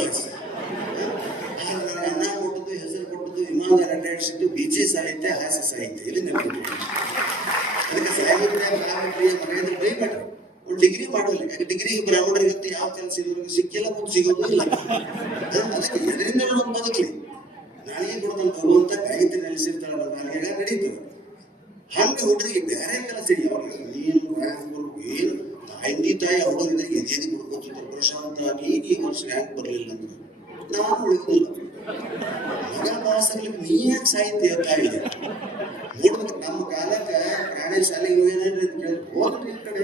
ಇನ್ನೊಂದು ಎರಡು ಸಿಟ್ಟು ಬಿಜಿ ಸಾಹಿತ್ಯ ಹಾಸ್ಯ ಸಾಹಿತ್ಯ ಇಲ್ಲಿ ನೆನಪು. ಅದಕ್ಕೆ ಸಾಹಿತ್ಯ ಕಾವ್ಯ ಮರ್ಯಾದೆ ಬೈಬೇಡ್ರಿ. ಒಂದು ಡಿಗ್ರಿ ಮಾಡೋಲ್ಲ, ಯಾಕೆ ಡಿಗ್ರಿಗೆ ಬ್ರಾಹ್ಮಣರಿಗೆ ಯಾವ ಕೆಲಸ ಇರೋರಿಗೆ ಸಿಕ್ಕಿಲ್ಲ, ಮುಂದೆ ಸಿಗೋದು ಇಲ್ಲ. ಅದಕ್ಕೆ ಎದರಿಂದ ಒಂದು ಬದುಕಲಿ. ನಾಳೆಗೆ ಕೊಡ್ತಾನೆ ಭಗವಂತ ಕಾಯಿತೆ ನೆಲೆಸಿರ್ತಾರಲ್ಲ, ನಾಳೆಗೆ ನಡೀತದೆ. ಹಂಗೆ ಹುಡುಗರಿಗೆ ಬೇರೆ ಕೆಲಸ ಇಲ್ಲ. ಅವ್ರಿಗೆ ನೀನು ರ್ಯಾಂಕ್ ಬರ್ಬೇಕು, ಏನು ತಂದೆ ತಾಯಿ ಹುಡುಗರಿಗೆ ಎದೆದಿ ಕೊಡ್ಕೋತಿದ್ರು. ಪ್ರಶಾಂತ ನೀನು ಈ ವರ್ಷ ರ್ಯಾಂಕ್ ಬರಲಿಲ್ಲ ಅಂದ್ರೆ ನಾನು ಉಳಿದಿಲ್ಲ. ಮಗ ಪಾಸಾಗ್ಲಿಕ್ಕೆ ನೀ ಯಾಕೆ ಸಾಹಿತ್ಯ ತಾಯಿ ನೋಡ್ಬೇಕು. ನಮ್ಮ ಕಾಲಕ್ಕೆ ಪ್ರಾಣಿ ಶಾಲೆಗೆ ಹೋಗ್ಯಾನೇನ್ರಿ ಅಂತ ಕೇಳಿ ಹೋದ್ರಿ ಈ ಕಡೆ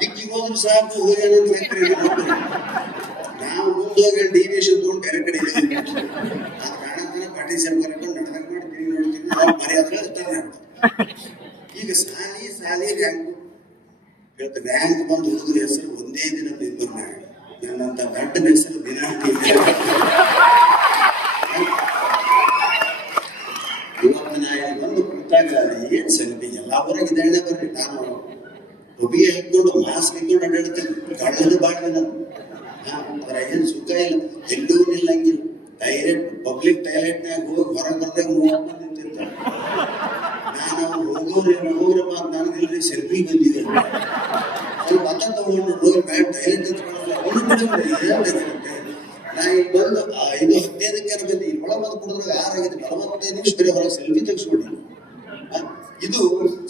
ದಿಕ್ಕಿಗೆ ಹೋದ್ರು ಸಾಕು ಹೋಗ್ಯಾನಂತ ನಾವು ಮುಂದೆ ಹೋಗಿ ಡಿವಿಯೇಷನ್ ತಗೊಂಡು ಬೇರೆ ಕಡೆ ಆ ಪ್ರಾಣತನ ಪಾರ್ಟಿಸಿಪೇಟ್ ಕರ್ಕೊಂಡು ನಾಟಕ ಮಾಡಿ ನೋಡ್ತೀವಿ. ನಾವು ಮರ್ಯಾದೆ ಇರ್ತಾನೆ. ಈಗ ಸಾಲಿ ರ್ಯಾಂಕ್ ಹೇಳ್ತಾರೆ. ರ್ಯಾಂಕ್ ಬಂದು ಹುಡುಗರ ಹೆಸರು ಒಂದೇ ದಿನ ಪೇಪರ್ನಾಗ ನನ್ನಂತ ಗಂಟನ ಹೆಸರು ದಿನ ಇವತ್ತು ನಾ ಬಂದು ಕೂತಾಗ ಏನ್ ಸಂಗತಿ ಎಲ್ಲ ಹೊರಗಿದ್ದಾಳೆ ಬರ್ರಿ. ನಾನು ಒಬ್ಬಿಗೆ ಹಾಕೊಂಡು ಮಾಸ್ಕ್ ಹಾಕೊಂಡು ಅಡ್ಡಾಡ್ತೇನೆ. ಗಂಡದು ಬಾಳ್ವೆ ಅದ್ರ ಏನ್ ಸುಖ ಇಲ್ಲ, ಎಲ್ಲೂ ನಿಲ್ಲಂಗಿಲ್ಲ. ಡೈರೆಕ್ಟ್ ಪಬ್ಲಿಕ್ ಟಾಯ್ಲೆಟ್ನಾಗ ಹೋಗಿ ಹೊರಗೆ ಬರ್ದಾಗ 30 ಮಂದಿ ನಿಂತಿರ್ತಾರೆ. ನಾನು ಹೋಗ್ರಪ್ಪ ಅಂತ ನಾನು ಇಲ್ರಿ ಸೆಲ್ಫಿ ಬಂದಿದೆ ಸ್ವಲ್ಪ ಅತ್ತ ತಗೊಂಡು ಹೋಗಿ ಬ್ಯಾಡ್ ಟಾಯ್ಲೆಟ್ ನಾ ಈಗ ಬಂದು 5-15ಕ್ಕೆ ಬಂದು ಈ ಒಳಗೆ ಬಂದು ಕುಡಿದ್ರೆ 6 45 ನಿಮಿಷ ಬರೀ ಹೊರಗೆ ಸೆಲ್ಫಿ ತೆಗೆಸ್ಕೊಂಡಿ. ಇದು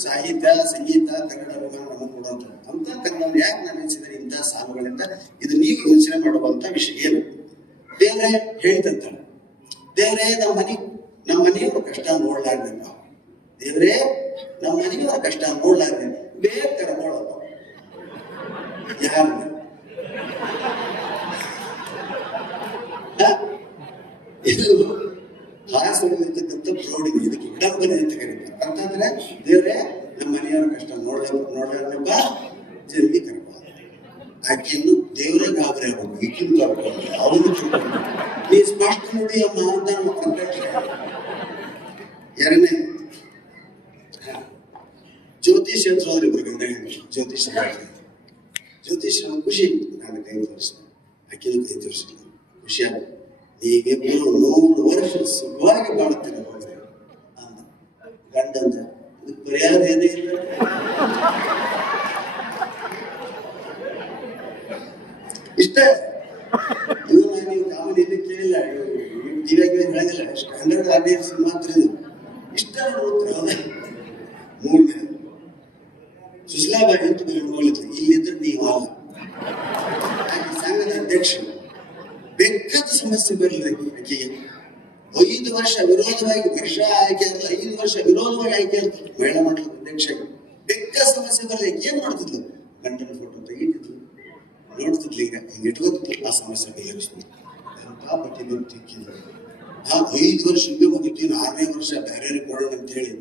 ಸಾಹಿತ್ಯ ಸಂಗೀತ ಕನ್ನಡ ನಮಗೆ ಕೊಡುವಂತ ಅಂತ ಕನ್ನಡ ಯಾಕೆ ನಾನು ಎನಿಸಿದ್ರೆ ಇಂಥ ಸಾಲುಗಳಿಂದ ಇದು ನೀವು ಯೋಚನೆ ಮಾಡುವಂತ ವಿಷಯ ಏನು. ದೇವರೇ ಹೇಳ್ತಿರ್ತಾಳೆ, ದೇವರೇ ನಮ್ಮ ಮನೆಯವ್ರ ಕಷ್ಟ ನೋಡ್ಲಾರ್ದಪ್ಪ, ದೇವರೇ ನಮ್ಮ ಮನೆಯವರ ಕಷ್ಟ ನೋಡ್ಲಾರ್ದೆ ಬೇಗ ಕರ್ಕೊಳ್ಳಪ್ಪ. ಯಾರನ್ನ ಇದು ಹಾಸನಲ್ಲಿರ್ತಕ್ಕಂಥ ಪ್ರೌಢಿಗೆ, ಇದಕ್ಕೆ ವಿಡಂಬನೆ ಅಂತ ಕರೀತಾರೆ. ಅಂತಂದ್ರೆ ದೇವರೇ ನಮ್ಮ ಮನೆಯವರ ಕಷ್ಟ ನೋಡ್ಲಾರ್ದಪ್ಪ ಜಲ್ದಿ ಕರ್ಕೊ. ಆಕೆಯನ್ನು ದೇವರೇ ಗಾಬರಿ ಆಗ್ಬೇಕು, ಈಗಿನ ಕರ್ಕೊಂಡು ಅವನು ನೀ ಸ್ಪಷ್ಟ ನೋಡಿ ಅಮ್ಮ ಅಂತ ಎರಡನೇ ಜ್ಯೋತಿಷ್ ಅಂತ ಹೋದ್ರೆ ಗಂಡ ಜ್ಯೋತಿಷ್ ಖುಷಿ. ನಾನು ಕೈ ತೋರಿಸಿದೆ, ಆಕೆನೂ ಕೈ ತೋರಿಸಿಲ್ಲ. ಖುಷಿ ಆಗ ನೀವಿಬ್ಬರು 100 ವರ್ಷ ಸುಖವಾಗಿ ಬಾಳುತ್ತೇನೆ ಹೋದ್ರೆ ಅಂದ. ಗಂಡಂದ ಇದಕ್ಕೆ ಪರಿಹಾರ ಏನೇ ಇಲ್ಲ. ಇಷ್ಟ ಇವನ್ನ ನೀವು ಕಾಮನಿಯಲ್ಲಿ ಕೇಳಿಲ್ಲ, ಟಿವಿಯಾಗಿ ಹೇಳಿಲ್ಲ. ಸ್ಟ್ಯಾಂಡರ್ಡ್ ಆಡಿಯನ್ಸ್ ಮಾತ್ರ ಇದು ಇಷ್ಟ ನೋಡ್ತಾರೆ. 3 ದಿನ ಸುಶ್ಲಾಬಾಯಿ ಅಂತ ಹೋಗ್ಲಿಕ್ಕೆ ಇಲ್ಲಿದ್ರೆ ನೀವು ಅಲ್ಲ. ಸಂಘದ ಅಧ್ಯಕ್ಷ ಬೇಕಾದ ಸಮಸ್ಯೆ ಬರಲಿಲ್ಲ ಆಕೆಗೆ. 5 ವರ್ಷ ವಿರೋಧವಾಗಿ ಆಯ್ಕೆ ಆಗಲ್ಲ, 5 ವರ್ಷ ವಿರೋಧವಾಗಿ ಆಯ್ಕೆ ಆಗ್ತದೆ ಮಹಿಳಾ ಮಂಡಲದ ಅಧ್ಯಕ್ಷ. ಬೇಕಾದ ಸಮಸ್ಯೆ ಬರಲಿ ಏನ್ ಮಾಡ್ತಿದ್ಲು, ಗಂಡನ ಫೋಟೋ ತೆಗಿತಿದ್ಲು, ನೋಡ್ತಿದ್ಲಿ, ಈಗ ಹಿಂಗೆ ಇಟ್ಕೋತಿದ್ಲು, ಆ ಸಮಸ್ಯೆ ಬಗೆಹರಿಸ್ತಿದ್ಲು. ಎಂತ ಪಟ್ಟಿ ಬರ್ತಿಕ್ಕಿದ್ರು. ಆ 5 ವರ್ಷ ಹಿಂಗೆ ಮುಗಿತು. 6ನೇ ವರ್ಷ ಬೇರೆ ಕೊಡೋಣ ಅಂತ ಹೇಳಿ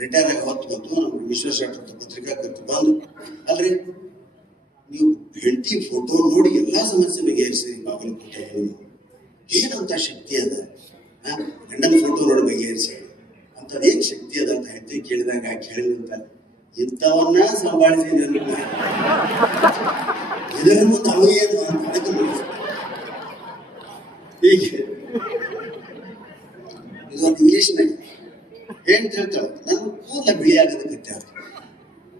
ರಿಟೈರ್ ಆಗಿ ಹೊತ್ತು ಬಂತು. ನಮ್ಗೆ ವಿಶ್ವೇಶ್ವರ ಪತ್ರಿಕಾ ಕರ್ತು ಬಂದು, ಅಲ್ರಿ ನೀವು ಹೆಂಡತಿ ಫೋಟೋ ನೋಡಿ ಎಲ್ಲಾ ಸಮಸ್ಯೆ ಬಗೆಹರಿಸಿರಿ ಬಾಗಲಕೋಟೆ, ಏನಂತ ಶಕ್ತಿ ಅದ ಗಂಡನ ಫೋಟೋ ನೋಡಿ ಬಗೆಹರಿಸಿ ಅಂತದೇನ್ ಶಕ್ತಿ ಅದ ಅಂತ ಹೆಂಡತಿ ಕೇಳಿದಾಗ ಕೇಳಿದಂತ ಇಂಥವನ್ನ ಸಂಭಾಳಿಸಿದ ಇದರ ಮುಂದೆ ಅವೇನು ಅಂತ ಅದಕ್ಕೆ ಹೀಗೆ ಇದೊಂದು ಇಂಗ್ಲಿಷ್ನಾಗ ಏನ್ ಹೇಳ್ತಾವ, ನನ್ನ ಕೂದಲ ಬಿಳಿ ಆಗೋದಕ್ಕೆ,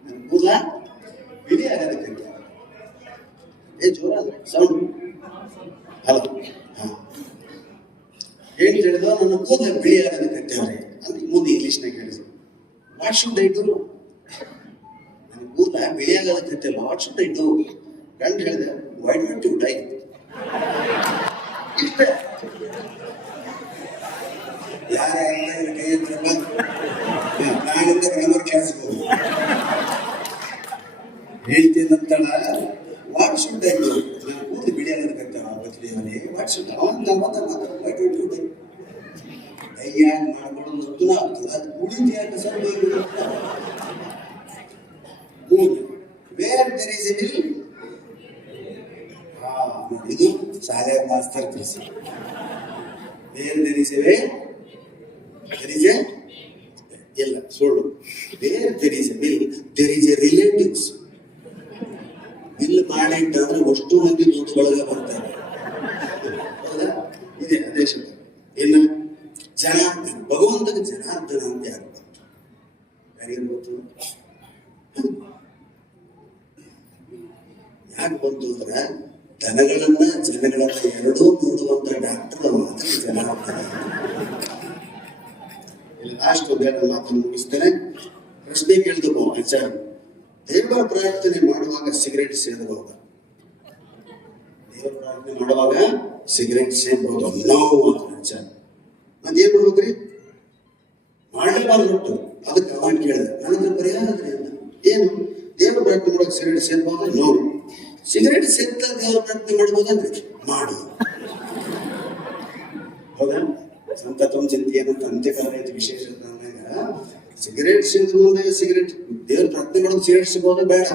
ನನ್ನ ಕೂದಲ ಬಿಳಿ ಆಗೋದಕ್ಕೆ ಜೋರ ಸೌಂಡ್ ಹಲೋ ಏನ್ ಹೇಳಿದ, ನನ್ನ ಕೂದಲ ಬಿಳಿ ಆಗೋದಕ್ಕೆ ಅಂತ ಮುಂದೆ ಇಂಗ್ಲಿಷ್ನಾಗ ಹೇಳಿದ್ರು. ವಾಟ್ ಶುಡ್ ಐ ಡು, ನನ್ನ ಕೂದಲ ಬಿಳಿ ಆಗೋದಕ್ಕೆ ವಾಟ್ ಶುಡ್ ಐ ಡು. ಗಂಡ ಹೇಳಿದೆ, ವೈ ಡೋಂಟ್ ಯು ಡೈ. ಇಷ್ಟ ಯಾರ ಕೈ ಹತ್ರಪ್ಪ, ನಾನಿಂದ ಗ್ರಾಮರ್ ಕ್ಲಾಸ್ಗೆ ಹೋಗಿ ಹೇಳ್ತೇನಂತಳ. ವಾಟ್ ಶುಡ್ ಐ ಡು, ನನ್ನ ಕೂದಲು ಬಿಳಿ ಆಗೋದಕ್ಕೆ ಬದಲಿಯವನೇ ವಾಟ್ ಶುಡ್ ಕೈಯಾಗಿ ಮಾಡ್ಕೊಳ್ಳೋದು ಅನುಕೂಲ ಆಗ್ತದೆ. ಅದು ಕುಡಿತಿಯಾಗ ಸ್ವಲ್ಪ where there is A will. ಇದು ಶಾಲೆಯ ಮಾಸ್ತರ್ ತಿಳಿಸಿ. Where there is A way there is a ಇಲ್ಲ ಸುಳ್ಳು. where there is a will there is a relatives. will ಮಾಡಿ ಅಂತಂದ್ರೆ ಅಷ್ಟು ಮಂದಿ ದುಡ್ಡು ಒಳಗೆ ಬರ್ತಾರೆ. ಹೌದಾ? ಇದೆ ಅದೇ ಶಬ್ದ. ಇನ್ನು ಯಾಕೆ ಬಂತು ಅಂದ್ರೆ ದನಗಳನ್ನ ಜನಗಳನ್ನ ಎರಡೂ ನೋಡುವಂತ ಡಾಕ್ಟರ್ ಮಾತ್ರ ಜನ ಆಗ್ತಾರೆ. ಲಾಸ್ಟ್ ಒಂದೆರಡು ಮಾತನ್ನು ಮುಗಿಸ್ತೇನೆ. ಪ್ರಶ್ನೆ ಕೇಳಿದವು ಆಚಾರ್ಯ, ದೇವರ ಪ್ರಾರ್ಥನೆ ಮಾಡುವಾಗ ಸಿಗರೇಟ್ ಸೇದಬಹುದಾ? ದೇವರ ಪ್ರಾರ್ಥನೆ ಮಾಡುವಾಗ ಸಿಗರೇಟ್ ಸೇದಬಹುದು ನಾವು ಅಂತ ಆಚಾರ್ಯ. ಮತ್ತೇನ್ ಮಾಡ್ಬೇಕ್ರಿ? ಮಾಡಲೇಬಾರ್ದು. ಅದಕ್ಕೆ ಅವನ್ ಕೇಳಿದ, ನನ್ನ ಪರಿಹಾರ ಏನು? ದೇವರ ಪ್ರಾರ್ಥನೆ ಮಾಡುವಾಗ ಸಿಗರೇಟ್ ಸೇದಬಹುದು? ನೋ. ಸಿಗರೇಟ್ ಸೇದ್ತಾ ದೇವರ ಪ್ರಾರ್ಥನೆ ಮಾಡ್ಬೋದಂದ್ರೆ ಮಾಡು. ಹೌದಾ? ಸಂತತ್ವ ಚಿಂತೆ ಏನಂತ ಅಂತ್ಯಕಾಲ ವಿಶೇಷ ಸಿಗರೇಟ್ ಸೇದ ಮುಂದೆ ಸಿಗರೇಟ್ ದೇವ್ರ ಪ್ರಾರ್ಥನೆ ಮಾಡೋದು ಸಿಗರೇಟ್ ಸಿಗೋದು ಬೇಡ.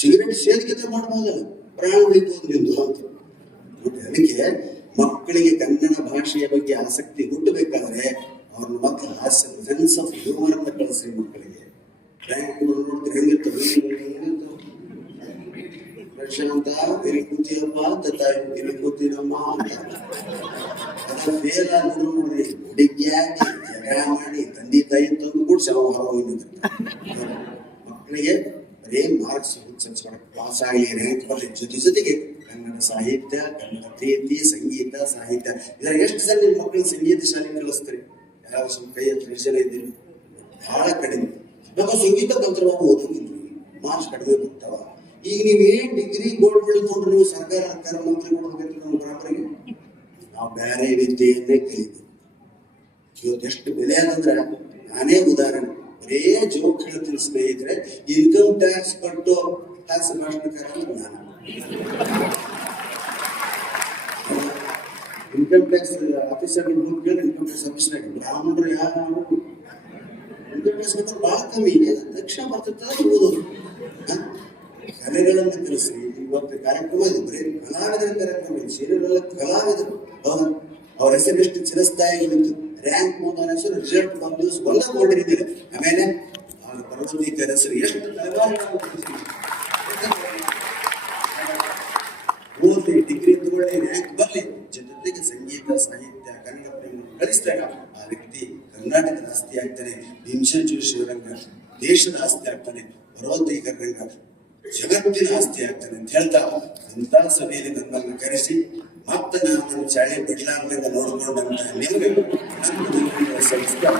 ಸಿಗರೇಟ್ ಸೇದಿಗೆ ಮಾಡ್ಬೋದಲ್ಲ, ಪ್ರಾಣ ಉಳಿಬೋದು ನಿಂದು ಅಂತ. ಅದಕ್ಕೆ ಮಕ್ಕಳಿಗೆ ಕನ್ನಡ ಭಾಷೆಯ ಬಗ್ಗೆ ಆಸಕ್ತಿ ಹುಟ್ಟಬೇಕಾದ್ರೆ ಅವ್ರನ್ನ ಮಕ್ಕಳ ಸೆನ್ಸ್ ಆಫ್ ಹ್ಯೂಮರ್ ಅಂತ ಕಳಿಸ್ರಿ ಮಕ್ಕಳಿಗೆ. ಬ್ಯಾಂಕ್ ನೋಡಿದ್ರೆ ಹೆಂಗಿರ್ತವೆ ಅಂತ ಇಲ್ಲಿ ಕೂತಿಯಪ್ಪ ತಾಯಿ ಇಲ್ಲಿ ಕೂತಿನಮ್ಮ ಅಂತ ಫೇಲ್ ಆಗಿ ನೋಡ್ರಿ ಹುಡುಗಿಯಾಗಿ ಜಗಳ ಮಾಡಿ ತಂದೆ ತಾಯಿ ತಂದು ಕೂಡ ಹೊರಗೆ ಮಕ್ಕಳಿಗೆ ಬರೇ ಮಾರ್ಕ್ಸ್ ಪಾಸ್ ಆಗಲಿ ರ್ಯಾಂಕ್ ಬರಲಿ, ಜೊತೆಗೆ ಕನ್ನಡ ಸಾಹಿತ್ಯ, ಕನ್ನಡ ಪ್ರೀತಿ, ಸಂಗೀತ, ಸಾಹಿತ್ಯ ಇದರ ಎಷ್ಟು ಸಲ ನಿಮ್ಮ ಮಕ್ಕಳಿಗೆ ಸಂಗೀತ ಶಾಲೆ ಕಲಿಸ್ತಾರೆ? ಯಾರು ಸ್ವಲ್ಪ ಕೈ ಜನ ಇದ್ದೀರಿ? ಬಹಳ ಕಡಿಮೆ. ನಾವು ಸಂಗೀತ ಕಲ್ತರ ಓದಂಗಿಲ್ಲ, ಮಾರ್ಕ್ಸ್ ಕಡಿಮೆ ಬರ್ತಾವ. ಈಗ ನೀವೇನ್ ಡಿಗ್ರಿ ಗೋಲ್ಡ್ ಬೆಳೆದುಕೊಂಡ್ರೆ ನೀವು ಸರ್ಕಾರ ಮಂತ್ರಿ ಕೊಡಬೇಕು ನಮ್ಮ ಬರಾಬರಿಗೆ. ನಾವು ಬೇರೆ ವಿದ್ಯೆಯನ್ನೇ ಕಲಿತೀವಿ. ಇವತ್ತು ಎಷ್ಟು ಬೆಲೆ ಅಂತಂದ್ರೆ ನಾನೇ ಉದಾಹರಣೆ ಬರೇ ಜೋಕ್ ಹೇಳ್ತೀನಿ ಸ್ನೇಹಿತರೆ. ಇನ್ಕಮ್ ಟ್ಯಾಕ್ಸ್ ಕಟ್ಟು ಟ್ಯಾಕ್ಸ್ ಮಾಡ್ಲಿಕ್ಕೆ ನಾನು ಇನ್ಕಮ್ ಟ್ಯಾಕ್ಸ್ ಆಫೀಸರ್ ಕೇಳಿ ಇನ್ಕಮ್ ಟ್ಯಾಕ್ಸ್ ಆಫೀಸರ್ ಬ್ರಾಹ್ಮಣರು ಯಾರು ಇನ್ಕಮ್ ಟ್ಯಾಕ್ಸ್ ಕಟ್ಟೋದು ಬಹಳ ಕಮ್ಮಿ. ದಕ್ಷಿಣ ಬರ್ತದೆ ಓದೋದು. ಕಲೆಗಳನ್ನು ಕಲಿಸಿ ಇವತ್ತು ಕಾರ್ಯಕ್ರಮ ಇದೆ, ಬರೀ ಕಲಾವಿದರ ಕಾರ್ಯಕ್ರಮ ಇದೆ. ಸೀರಿಯಲ್ ಕಲಾವಿದರು ಹೌದಾ? ಅವ್ರ ಹೆಸರು ಎಷ್ಟು ಚಿರಸ್ಥಾಯಿಗಳಿತ್ತು. ರ್ಯಾಂಕ್ ಮೂವನ ಹೆಸರು ರಿಸಲ್ಟ್ ಬಂದು ಒಂದ ಕೊಟ್ಟಿದ್ದಾರೆ. ಆಮೇಲೆ ಅವ್ರ ಪರ್ವತೀಕರ ಹೆಸರು ಎಷ್ಟು ಓದಿ ಡಿಗ್ರಿ ತಗೊಳ್ಳಿ ರ್ಯಾಂಕ್ ಬರ್ಲಿ, ಜೊತೆಗೆ ಸಂಗೀತ, ಸಾಹಿತ್ಯ, ಕನ್ನಡ ಪ್ರೇಮ ಕಲಿಸಿದಾಗ ಆ ವ್ಯಕ್ತಿ ಕರ್ನಾಟಕದ ಆಸ್ತಿ ಆಗ್ತಾನೆ, ಭೀಮಸೇನ್ ಜೋಶಿ ರಂಗ ದೇಶದ ಆಸ್ತಿ ಆಗ್ತಾನೆ, ಪರ್ವತೀಕರ ರಂಗ ಜಗತ್ತಿನ ಆಸ್ತಿ ಆಗ್ತಾನೆ ಅಂತ ಹೇಳ್ತಾ ಇಂಥ ಸಭೆಯಲ್ಲಿ ನನ್ನನ್ನು ಕರೆಸಿ ಮತ್ತೆ ನಾನು ನನ್ನ ಚಾಳಿ ಬಿಡ್ಲಾರ್ದಂಗ ನೋಡ್ಕೊಂಡಂತ ನಿಮಗೆ ಸಂಸ್ಕಾರ